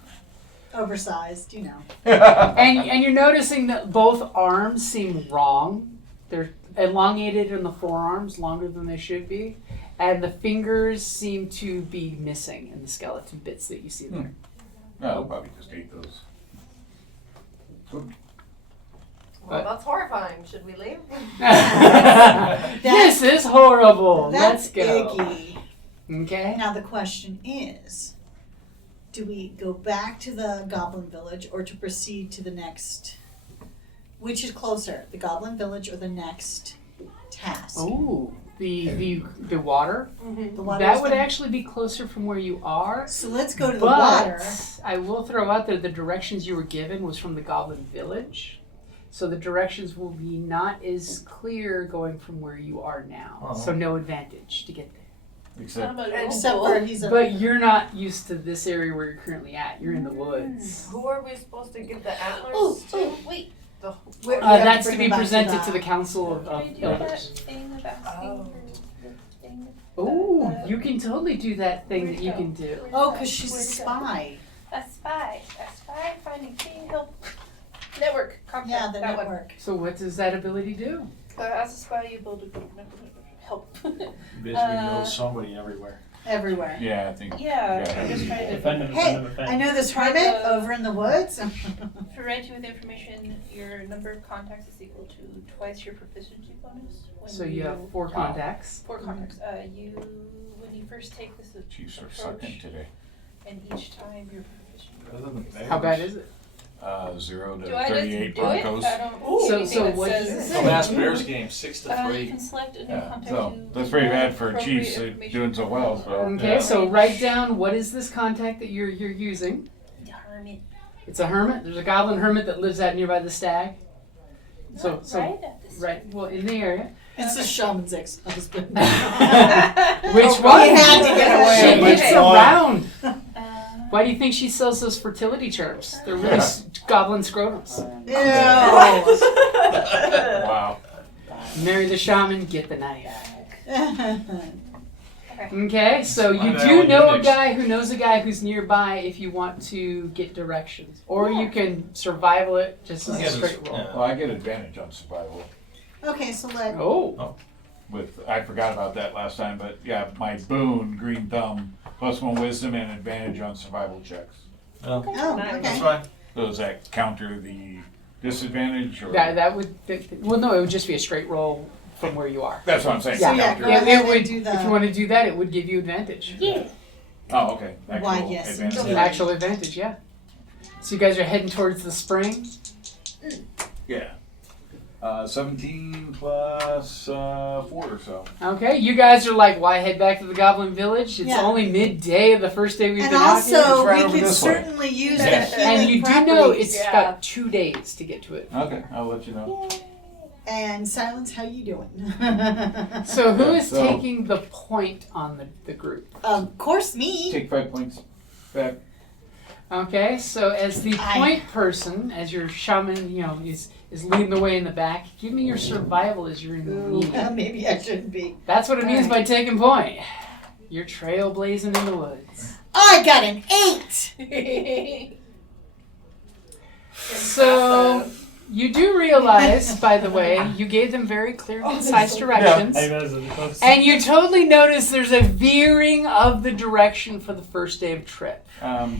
Oversized, you know. And you're noticing that both arms seem wrong. They're elongated in the forearms, longer than they should be, and the fingers seem to be missing in the skeleton bits that you see there. No, I'll probably just ate those. Well, that's horrifying. Should we leave? This is horrible. Let's That's go. icky. Okay. Now the question is, do we go back to the Goblin Village or to proceed to the next? Which is closer, the Goblin Village or the next task? Oh, the water. The water That is would gonna- actually be closer from where you are. So let's go to the But water. I will throw out there the directions you were given was from the Goblin Village. So the directions will be not as clear going from where you are now. So no advantage to get there. Except Except for he's a. But you're not used to this area where you're currently at. You're in the woods. Who are we supposed to give the antlers Oh, to? Wait. we have to That's to bring be him back presented the- to the Council of Can I do that Elders. thing of asking for the thing? Oh, you can totally do that thing that you can do. Oh, because she's a spy. A spy finding thing, help. Network, contact, Yeah, the that one. network. So what does that ability do? As a spy, you build a group network. Help. Basically knows somebody everywhere. Everywhere. yeah, I think. Yeah, Yeah. I'm just trying to. Defend them, Hey, defend them, defend I know this hermit over in the woods. Provide you with information. Your number of contacts is equal to twice your proficiency bonus. When So you have 4 contacts. 4 contacts. When you first take this Chiefs are approach, sucking today. and each time your proficiency. Other than bears. How bad is it? 0 to Do I just 38 do it? Broncos. I don't see So- anything so that what says. is The last Bears game, 6 to You 3. can select a new Yeah, contact so to that's pretty bad for appropriate Chiefs information. doing so well. So Okay, yeah. so write down what is this contact that you're using. The hermit. It's a hermit. There's a goblin hermit that lives out nearby the stag. So Right at this right, well, in the area. It's the shaman's ex-husband. Which Oh, one? we had to get away. She Which gets one? around. Uh, Why do you think she sells those fertility charms? They're really goblin scrotums. Ew. Wow. Marry the shaman, get the knife. Okay. Okay, so you Find out do what know a units. guy who knows a guy who's nearby if you want to get directions. Or you can survival it just as a straight roll. Well, I get advantage on survival. Okay, so let. Oh, I forgot about that last time, but yeah, my boon, green thumb, +1 wisdom and advantage on survival checks. Oh, Oh, Nice. that's okay. fine. So does that counter the disadvantage? Or? that would, well no, it would just be a straight roll from where you are. That's what I'm saying. Yeah. So yeah, Counter. go ahead It would, and do if you the. want to do that, it would give you advantage. Yeah. Oh, okay. Why, Actual yes. advantage. Yeah. Actual advantage, yeah. So you guys are heading towards the spring. Yeah. 17 plus 4 or so. Okay, you guys are like, why head back to the Goblin Village? It's Yeah. only midday of the first day we've And been out here. also, It's right we over could this way. certainly use Yes. the And healing you do know properties. it's Yeah. about 2 days to get to it. Okay, I'll let you know. And Silence, how you doing? So who is So- taking the point on the group? Of course, me. Take 5 points back. Okay, so as the point person, as your shaman, is leading the way in the back, give me your survival as you're in the Ooh, lead. maybe I shouldn't be. That's what it means by taking point. You're trailblazing in the woods. I got an 8. So you do realize, by the way, you gave them very clear, concise directions. And you totally notice there's a veering of the direction for the first day of trip.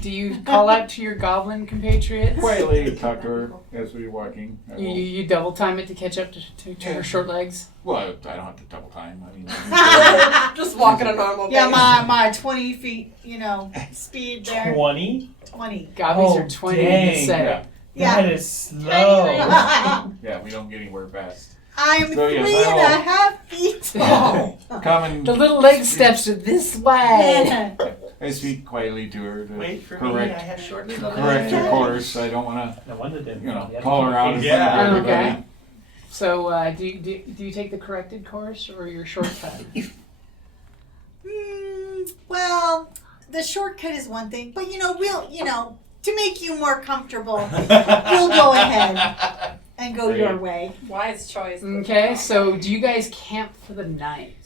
Do you call out to your goblin compatriots? Quietly talk to her as we're walking. I You, will- you double time it to catch up to her short legs? Well, I don't have to double time. I mean, Just walk at a normal pace. Yeah, my 20 feet, speed there. 20? 20. Goblins Oh, are 20 dang. in the set. Yeah. That is slow. yeah, we don't get anywhere fast. I'm So, yes, 3.5 feet tall. Common. The little leg steps are this way. I speak quietly to her to Wait for me, I correct have short correct her course. I don't want to, No wonder they call her out in front Yeah. of everybody. Okay. So do you take the corrected course or your shortcut? Well, the shortcut is one thing, but we'll, to make you more comfortable, we'll go ahead and go your way. Wise choice. Okay, so do you guys camp for the night?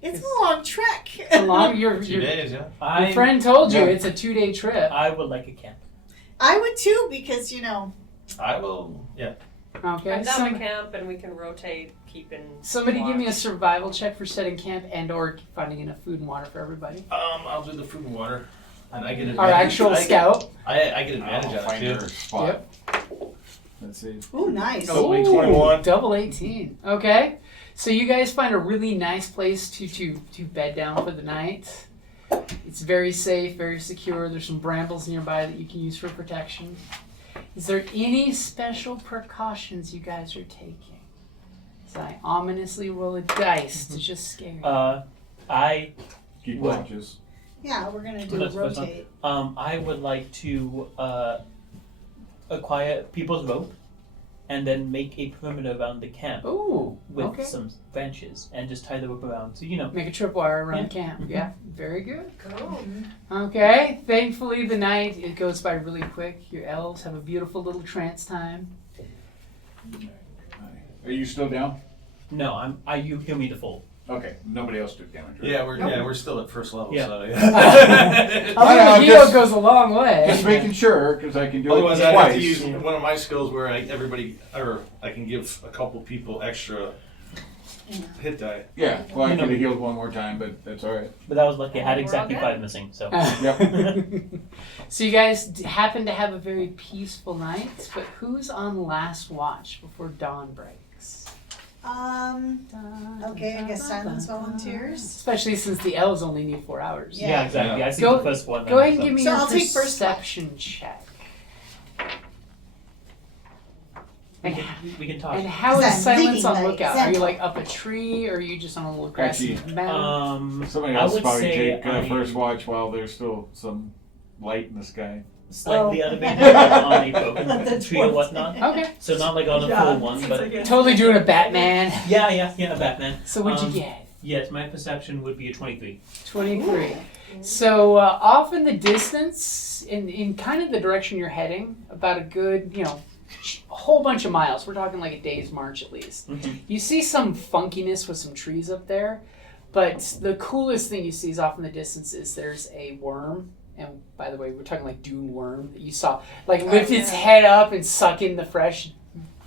It's a long trek. How long? Your 2 days, yeah. your friend told you Yeah. it's a 2-day trip. I would like a camp. I would too, because I will, yeah. Okay. I'm down to camp, and we can rotate, keeping. Somebody give me a watch. survival check for setting camp and/or finding enough food and water for everybody. I'll do the food and water. And I get advantage. Our actual scout. I get advantage I'll on find it her too. spot. Yep. Let's see. Ooh, nice. Oh. Only Ooh, 21. Double 18. Okay. So you guys find a really nice place to bed down for the night. It's very safe, very secure. There's some brambles nearby that you can use for protection. Is there any special precautions you guys are taking? So I ominously roll a dice to just scare you. I Keep What? watches. Yeah, we're gonna do That's a the first one. rotate. I would like to acquire people's rope, and then make a perimeter around the camp Ooh, with okay. some branches, and just tie the rope around. So Make a tripwire around Yeah. camp. Mhm. Yeah, very good. Cool. Okay, thankfully the night, it goes by really quick. Your elves have a beautiful little trance time. Are you still down? No, you heal me the full. Okay. Nobody else took damage. Right? Yeah, we're still at first level. Yeah. So A yeah. little I'm heal just- goes a long way. Just making sure, because I can do Otherwise, it I'd have to twice. use one of my skills where I can give a couple people extra hit die. Yeah, well, I You know- could have healed one more time, but that's all right. But that was lucky. I had We're exactly all good. 5 missing. So Yep. So you guys happen to have a very peaceful night, but who's on last watch before dawn breaks? Okay, I guess silence volunteers. Especially since the elves only need 4 hours. yeah, exactly. I see Go- the first one. Go ahead and give me So your I'll take first watch. perception check. We can talk. And how Because is I'm silence leading on by lookout? Are you example. like up a tree, or are you just on a little grassy Actually, mound? Somebody I else would probably say take I- first watch while there's still some light in the sky. Slightly Oh. elevated on a broken That's tree or what's- whatnot. Okay. So not like on a full one, but Totally doing a Batman. yeah, Batman. So what'd you Um, get? Yes, my perception would be a 23. 23. So off in the distance, in kind of the direction you're heading, about a good, a whole bunch of miles. We're talking like a day's march at least. Mhm. You see some funkiness with some trees up there, but the coolest thing you see is off in the distance is there's a worm. And by the way, we're talking like dune worm that you saw, like lift its head up and suck in the fresh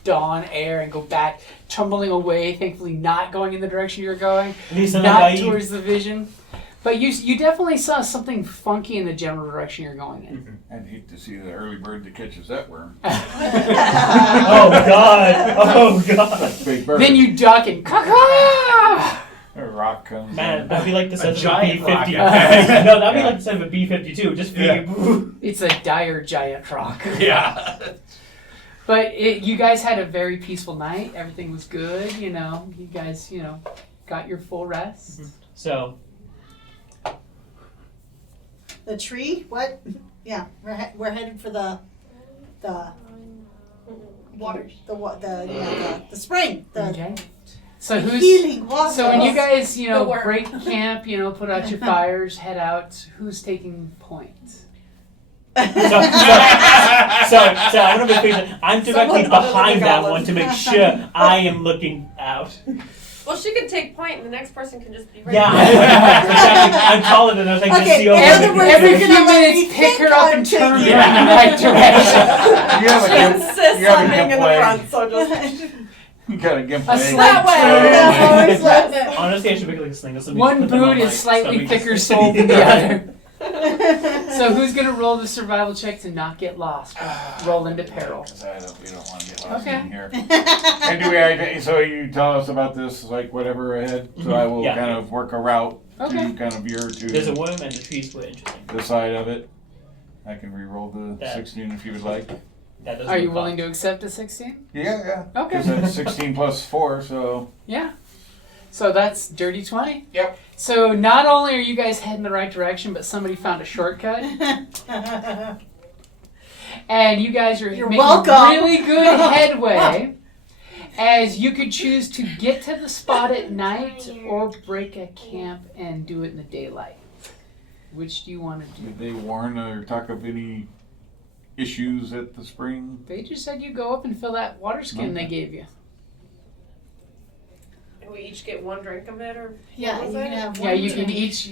dawn air and go back, tumbling away. Thankfully, not going in the direction you're going, At least I'm not not naive. towards the vision. But you definitely saw something funky in the general direction you're going in. I'd hate to see the early bird that catches that worm. Oh god! Oh god! Big bird. Then you duck and caw. A rock comes Man, in. that'd be like the set of a giant rock. B-50. No, that'd be like the set of a B-52. Just for you. It's a dire giant rock. Yeah. But you guys had a very peaceful night. Everything was good. You guys, got your full rest. So, The tree? What? Yeah, we're headed for the Waters. the spring. The Okay. So who's healing water. so when you guys The worm. break camp, put out your fires, head out. Who's taking point? so I want to be clear. I'm directly Someone other than behind the that goblin. one to make sure I am looking out. Well, she can take point, and the next person can just be right Yeah, there. I'm taller than her. So I can Okay, see over in Every, other words, every you're few gonna let me minutes, pick her think up I'm and turn her in taking the right direction. You have a She gimp, insists you have on a being in gimp the leg. front, so just You got a gimp A leg. slight That way. turn. Honestly, I should make like a sling or something. One Put them on boot my is slightly stomach. thicker sole than the other. So who's gonna roll the survival check to not get lost? Roll into peril. We don't want to get lost Okay. in here. And so you tell us about this, like whatever ahead. So I will Yeah. kind of work a route Okay. to kind of veer There's a to worm and the trees were interesting. the side of it. I can re-roll the Yeah. 16 if you would like. That doesn't Are you look willing to accept a 16? Yeah. Okay. Because that's 16 plus 4, so Yeah. So that's dirty 20. Yep. So not only are you guys heading the right direction, but somebody found a shortcut. And you guys are You're making welcome. really good headway as you could choose to get to the spot at night or break a camp and do it in the daylight. Which do you want to do? did they warn or talk of any issues at the spring? They just said you go up and fill that water skin they Okay. gave you. And we each get one drink of it, or Yeah, what was you it? can have Yeah, one you can drink. each.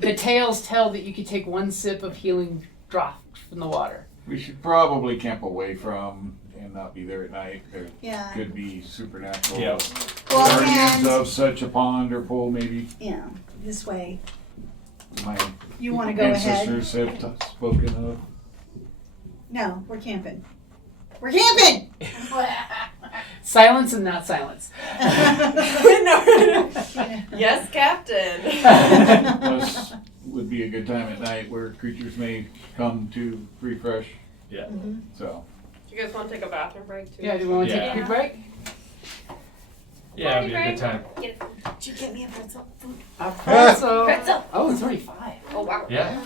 The tales tell that you could take one sip of healing draught from the water. We should probably camp away from and not be there at night. There Yeah. could be supernatural Yeah. Well, guardians and of such a pond or pool, maybe. yeah, this way. My You want to go ahead? ancestors have spoken of. No, we're camping. We're camping. Silence and not silence. Yes, Captain. Plus, would be a good time at night where creatures may come to refresh. Yeah. So, Do you guys want to take a bathroom break too? Yeah, do we want to take a Yeah. quick break? Yeah, it'd be a good time. Did you get me a pretzel? Food. A pretzel. Pretzel. Oh, it's already 5. Oh wow. Yeah.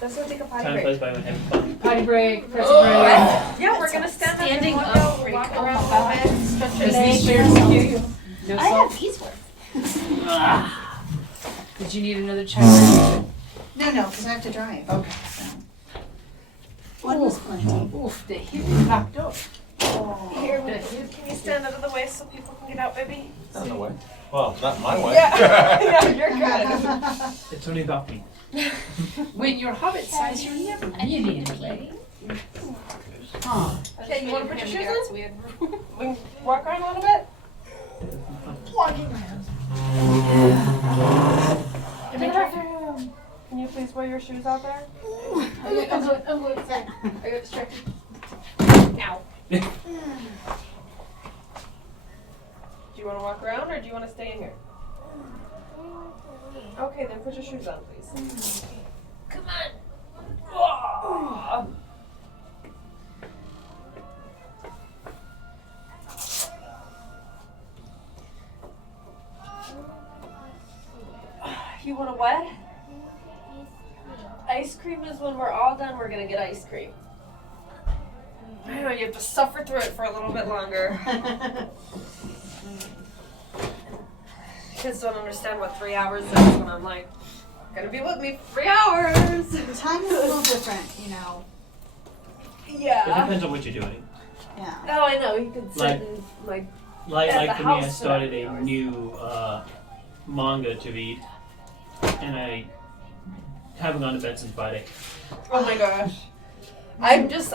Let's go take a potty Time break. flies by when having fun. Potty break, pretzel break. Yeah, we're gonna stand up Standing and up, walk walk around a little bit, stretch your Is legs. these chairs cute? No I salt? have these ones. Did you need another chair? No, because I have to drive. Okay. One was plenty. Oof, the hip is locked up. Here, can you stand out of the way so people can get out, baby? Not the way. Well, not my way. Yeah, you're good. It's only about me. When you're hobbit size, you're never really in the way. Huh. Okay, you want to put your shoes on? So we have We can walk around a little bit. Can you please wear your shoes out there? I'm going upset. Are you distracted? Now. Do you want to walk around or do you want to stay in here? Okay, then put your shoes on, please. Come on. You want a wet? Ice cream is when we're all done, we're going to get ice cream. I know, you have to suffer through it for a little bit longer. Kids don't understand what 3 hours is when I'm like, gonna be with me for 3 hours. The time is a little different, you know. It Yeah. depends on what you're doing. Yeah. Oh, I know. You can sit Like- and like. Like At the for me, I house for started that a hours. new manga to read, and I haven't gone to bed since Friday. Oh my gosh. I just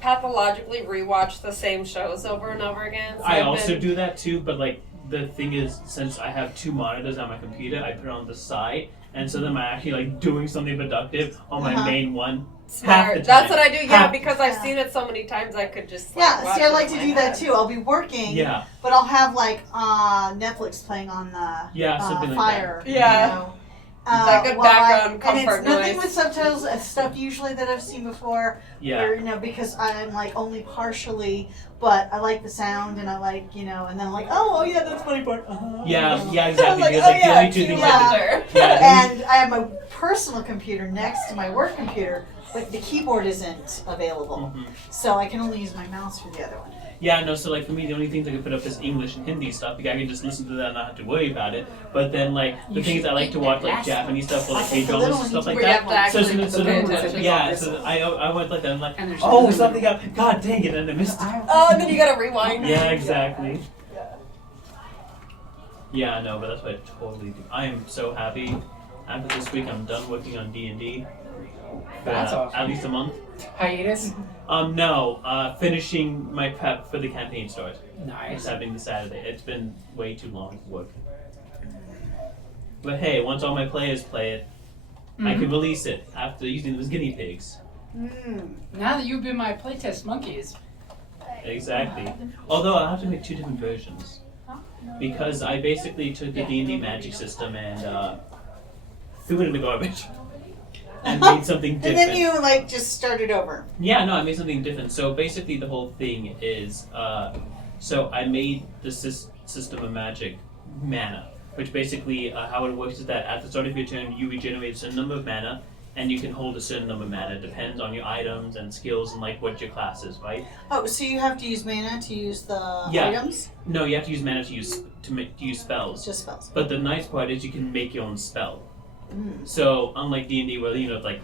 pathologically rewatch the same shows over and over again. So I I've also been- do that too, but like the thing is, since I have 2 monitors on my computer, I put it on the side, and so then I'm actually like doing something productive on my main one. Half the Smart. That's time. what I do. Yeah, Half- because I've Yeah. seen it so many times, I could just. Yeah, watch see, I it like in to my do that head. too. I'll be working, Yeah, but I'll have like Netflix playing on the yeah, something like fire. Yeah. You know? That good while background and comfort it's nothing noise. with subtitles. It's stuff usually that I've seen before. that. Yeah, Where, you know, because I'm like only partially, but I like the sound and I like, you know, and then I'm like, oh yeah, that's funny part. yeah, yeah, I was exactly. like, Because oh like the yeah, only 2 cue things. Yeah. laughter. Yeah, And I have my personal computer next to my work computer, but the keyboard isn't available, Mhm. so I can only use my mouse for the other one. Yeah, no, so like for me, the only things I can put up is English and Hindi stuff because I can just listen to that and not have to worry about it. But then, like, the thing is, I like to watch like Japanese stuff or like Okay, the K-dramas little and stuff one like We have that. to actually So pay then, attention. yeah, so I went like that. I'm like, And there's oh, something up. God dang it, and I missed it. Oh, and then you gotta rewind. Yeah, exactly. Yeah, no, but that's what I totally do. I am so happy. After this week, I'm done working on D&D. That's awesome. At least a month. Hiatus? No, finishing my prep for the campaign start. It's Nice. happening this Saturday. It's been way too long to work. But hey, once all my players play it, I can release it after using them as guinea pigs. Now that you've been my playtest monkeys. Exactly. Although I'll have to make 2 different versions. Because I basically took the D&D magic system and threw it in the garbage. And made something And different. then you like just started over. Yeah, no, I made something different. So basically the whole thing is, so I made the system of magic mana, which basically how it works is that at the start of your turn you regenerate a certain number of mana, and you can hold a certain number of mana. It depends on your items and skills and like what your class is, right? Oh, so you have to use mana to use the Yeah. items? No, you have to use mana to use spells. It's just spells. But the nice part is you can make your own spell. So unlike D&D where you know like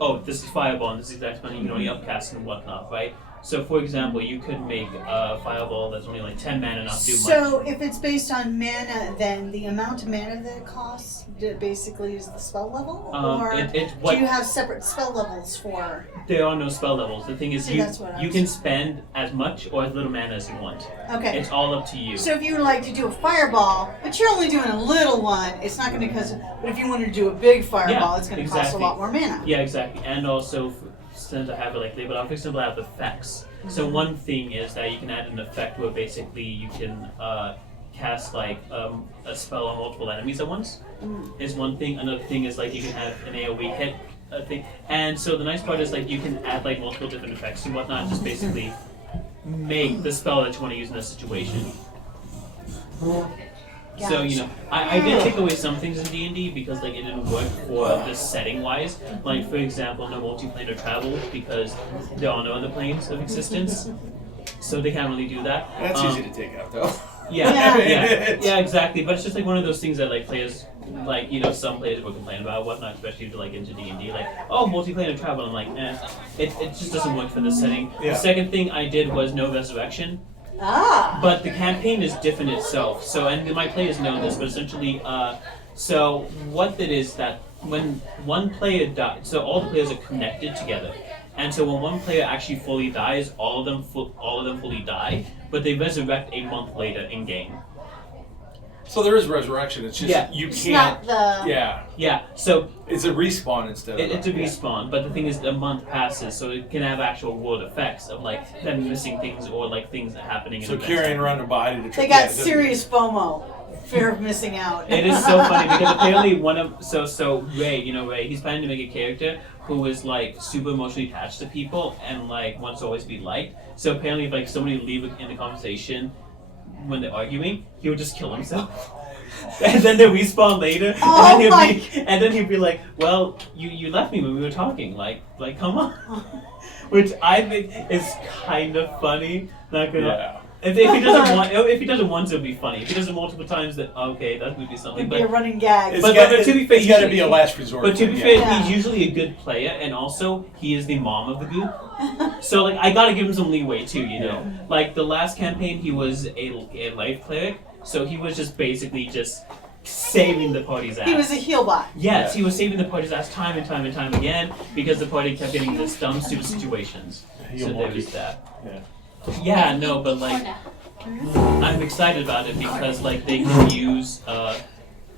oh this is fireball and this is exact spell you can only upcast and whatnot, right? So, for example, you could make a fireball that's only like 10 mana, not do much. So if it's based on mana, then the amount of mana that it costs basically is the spell level? Or do you have separate spell levels for... There are no spell levels. The thing is, you can spend as much or as little mana as you want. Okay. It's all up to you. So if you would like to do a fireball, but you're only doing a little one, it's not going to cost... But if you wanted to do a big fireball, it's going to cost a lot more mana. Yeah, exactly. And also, since I have it like labeled out, for example, I have effects. So one thing is that you can add an effect where basically you can cast like a spell on multiple enemies at once. Is one thing. Another thing is like you can have an AoE hit thing. And so the nice part is like you can add like multiple different effects and whatnot. Just basically make the spell that you want to use in a situation. So, you know, I did take away some things in D&D because, like, it didn't work for this setting-wise. Like, for example, no multiplanar travel because there are no other planes of existence. So they can't really do that. That's easy to take out, though. Yeah, exactly. But it's just, like, one of those things that, like, players, like, you know, some players will complain about, whatnot, especially if they're, like, into D&D. Like, oh, multiplanar travel. I'm like, it just doesn't work for this setting. Yeah. The second thing I did was no resurrection. But the campaign is different itself. So, and my players know this, but essentially, so what it is that when one player dies, so all the players are connected together, and so when one player actually fully dies, all of them fully die, but they resurrect a month later in game. So there is resurrection. It's just you It's can't. not the... Yeah. So it's a respawn instead of. it's a respawn, but the thing is, a month passes, so it can have actual world effects of like them missing things or like things happening. So carrying around a body to. They got serious FOMO, fear of missing out. It is so funny because apparently one of so Ray, you know Ray, he's planning to make a character who is like super emotionally attached to people and like wants to always be liked. So apparently, if like somebody leave in the conversation when they're arguing, he would just kill himself. And then they respawn later, and then he'd be like, "Well, you left me when we were talking. Like come on," which I think is kind of funny. Not gonna. Yeah. If he doesn't want to, it'll be funny. If he does it multiple times, then okay, that would be something. It'd be a running gag. But to be fair, it's got to be a last resort. But to be fair, he's usually a good player, and also he is the mom of the group. So like, I gotta give him some leeway too, you know. Like the last campaign, he was a life cleric, so he was just basically just saving the party's ass. He was a heel bot. Yes, he was saving the party's ass time and time and time again because the party kept getting into dumb, stupid situations. So there was that. Yeah, no, but like, I'm excited about it because like they can use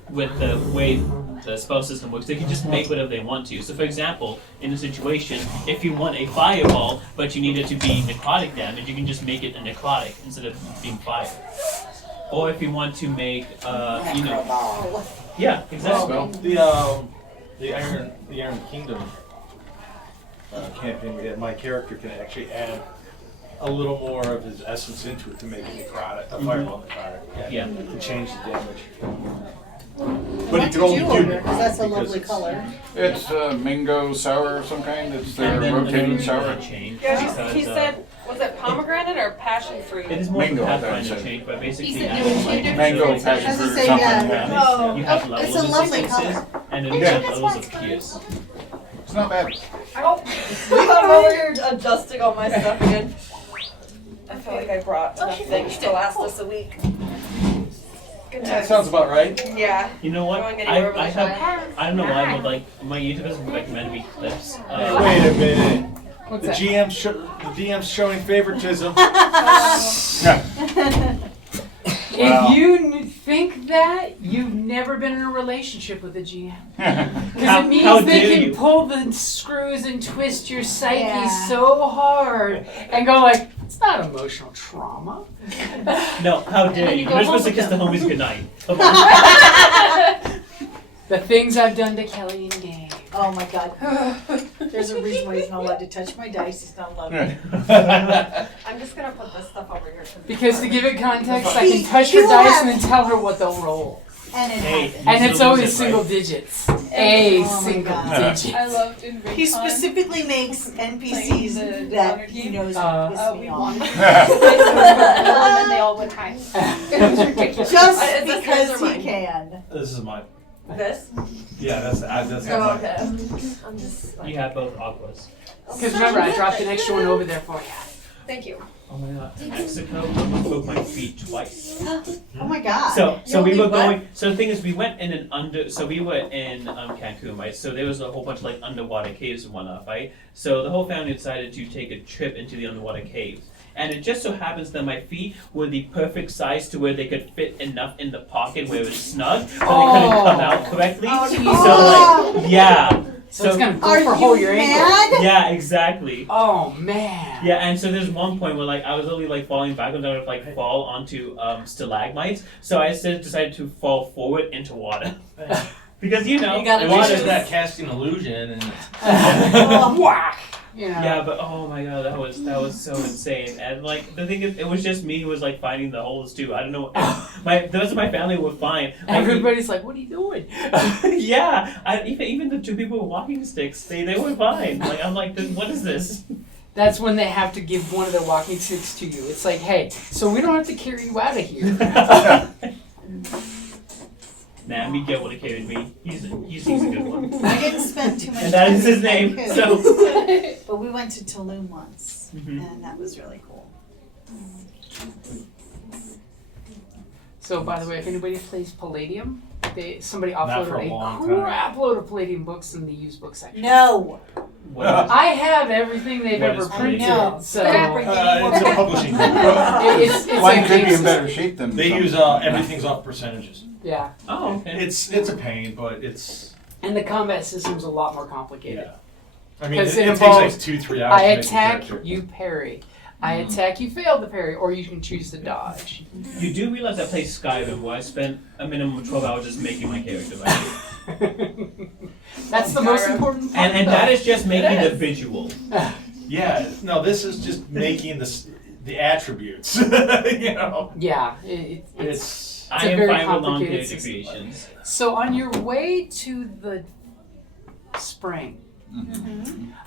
with the way the spell system works, they can just make whatever they want to. So for example, in a situation, if you want a fireball but you need it to be necrotic damage, you can just make it a necrotic instead of being fire. Or if you want to make, you know, yeah, exactly. Well, the Iron Kingdom campaign we had, my character can actually add a little more of his essence into it to make it necrotic, a fireball necrotic. Yeah. To change the damage. But he can only do because that's a lovely color. It's mango sour of some kind. It's their rotating sour. Yeah, he said, was it pomegranate or passion fruit? It is more mango, Pathfinder change, but basically mango, passion fruit, or something. Yeah. You have levels It's a lovely of color. and then you have levels of pierce. It's not bad. Oh, I'm over here adjusting all my stuff again. I feel like I brought enough things to last us a week. That sounds about right. Yeah. You know what? Going I anywhere with don't know why, but like my YouTube doesn't recommend me clips. Hey, wait a minute. What's The that? DM's showing favoritism. If you think that, you've never been in a relationship with a GM. Because it means they can pull the screws and twist your psyche so hard and go like, it's not emotional trauma. No, how dare you? You're supposed to kiss the homies goodnight. Come on. The things I've done to Kelly in game. Oh my god. There's a reason why he's not allowed to touch my dice. He's not allowed to. I'm just gonna put this stuff over here. Because to give it context, I can touch her dice and then tell her what they'll roll. And it happens. And it's always single digits. A single digit. I loved in He specifically makes NPCs that he knows piss me off. and they all went high. It was ridiculous. Just because he can. This is mine. This? Yeah, that's Oh, mine. okay. I'm just. You have both aquas. Because remember, I dropped an extra one over there for you. Thank you. Oh my god, in Mexico, I almost broke my feet twice. Oh my god. So we You were only what? going. So the thing is, we went in we were in Cancun, right? So there was a whole bunch of like underwater caves and whatnot, right? So the whole family decided to take a trip into the underwater caves. And it just so happens that my feet were the perfect size to where they could fit enough in the pocket where it was snug, but they couldn't come out correctly. Oh, So like, yeah. So it's gonna go Are for a hole you your ankle. mad? Yeah, exactly. Oh man. Yeah, and so there's one point where like I was literally like falling backwards, I would like fall onto stalagmites. So I decided to fall forward into water. Because you know, You gotta At least do it's not casting illusion and Whack. You know. yeah, but oh my god, that was so insane. And like the thing is, it was just me who was like finding the holes too. I don't know. The rest of my family were fine. Like, Everybody's like, "What are you doing?" yeah, even the two people with walking sticks, they were fine. Like I'm like, what is this? That's when they have to give one of their walking sticks to you. It's like, hey, so we don't have to carry you out of here. Nah, Miguel would have carried me. He's a good one. I didn't spend too much And that time is his in name. Cancun, So. but we went to Tulum once, Mhm. and that was really cool. So, by the way, if anybody plays Palladium, somebody for offloaded a a long time. crap load of Palladium books in the used book section. No. I have everything they've What ever is printed. No. So it's a publishing company. it's One like could be in games- better shape than They some. use everything's off percentages. Yeah, Oh, okay. It's a pain, but it's and the combat system's a lot more complicated. yeah. I mean, it 'Cause it takes involves- like 2-3 hours. I to make a attack, character. you parry. I attack, you fail to parry, or you can choose to dodge. You do realize I play Skyrim, where I spent a minimum of 12 hours just making my character, right? That's the most important part. And that is just making the visual. Yeah, no, this is just making the attributes. You know, Yeah, it's it's I a am very fine with long complicated character system. creations. so on your way to the spring.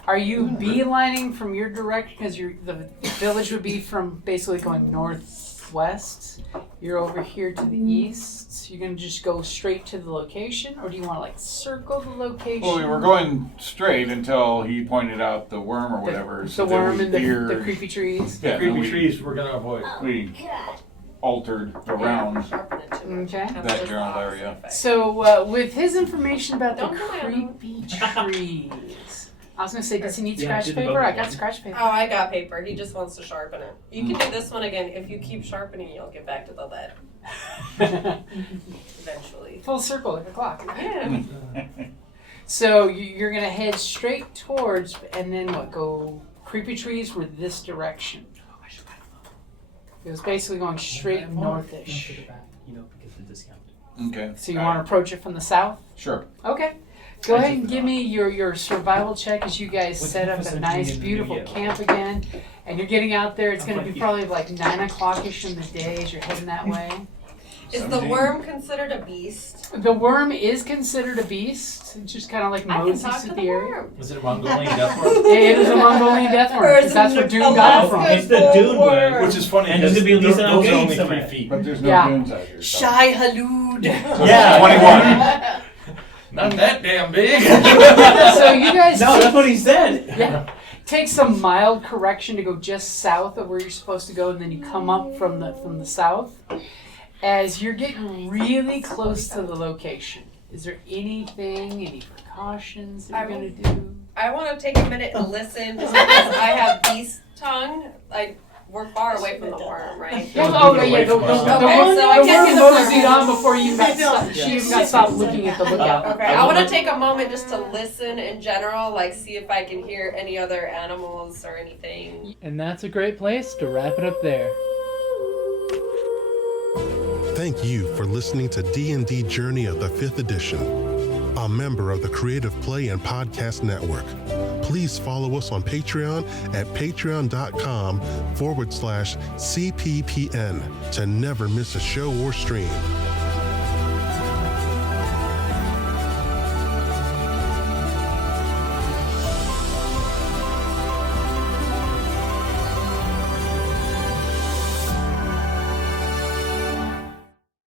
Are you beelining from your direction because the village would be from basically going northwest? You're over here to the east. You're gonna just go straight to the location, or do you want to like circle the location? Well, we were going straight until he pointed out the worm or whatever. The so then worm we and the veered- creepy trees. Yeah, then creepy we, trees we're gonna avoid. we altered around Sharpen it too much. Okay. that general area. So with his information about the Don't go on. creepy trees, I was gonna say, does he need Yeah, scratch do the paper? bubble I got one. scratch paper. Oh, I got paper. He just wants to sharpen it. You can do this one again. If you keep sharpening, you'll get back to the lead eventually. Full circle like a clock. Yeah. So you're gonna head straight towards, and then what? Go creepy trees were this direction. It was basically going straight northish. You know, because the discount. Okay. So you want to approach it from the south? Sure. Okay. Go ahead and give me your survival check as you guys What's set the up a percentage nice, in the beautiful video? camp again. And you're getting out there. It's going to be probably like 9 o'clock-ish in the day as you're heading that way. Is the worm considered a beast? The worm is considered a beast. It's just kind of like I can Moses talk to at the the area. worm. Is it a Mongolian death worm? It is a Mongolian death worm, Or is because it that's where an Doom got it from. Alaska It's the Dune bull worm. Which is funny And because there's gonna be those Lisa are only Gaines 3 somewhere. feet. But there's no Yeah. dunes out here. So. Shai Halud. Yeah. 21. Not that damn big. So you guys No, that's what he said. yeah, take some mild correction to go just south of where you're supposed to go, and then you come up from the south. As you're getting really close to the location, is there any precautions that you're going to do? I want to take a minute and listen just because I have beast tongue. We're far away from the worm, right? Yeah, Don't give it yeah, away the from us. worm, Okay, so I the can't worm get the moseyed worm. on before you got stopped. She even got stopped looking at the lookout. Okay, I want to take a moment just to listen in general, like see if I can hear any other animals or anything. And that's a great place to wrap it up there. Thank you for listening to D&D Journey of the 5th Edition, a member of the Creative Play and Podcast Network. Please follow us on Patreon at patreon.com/CPPN to never miss a show or stream.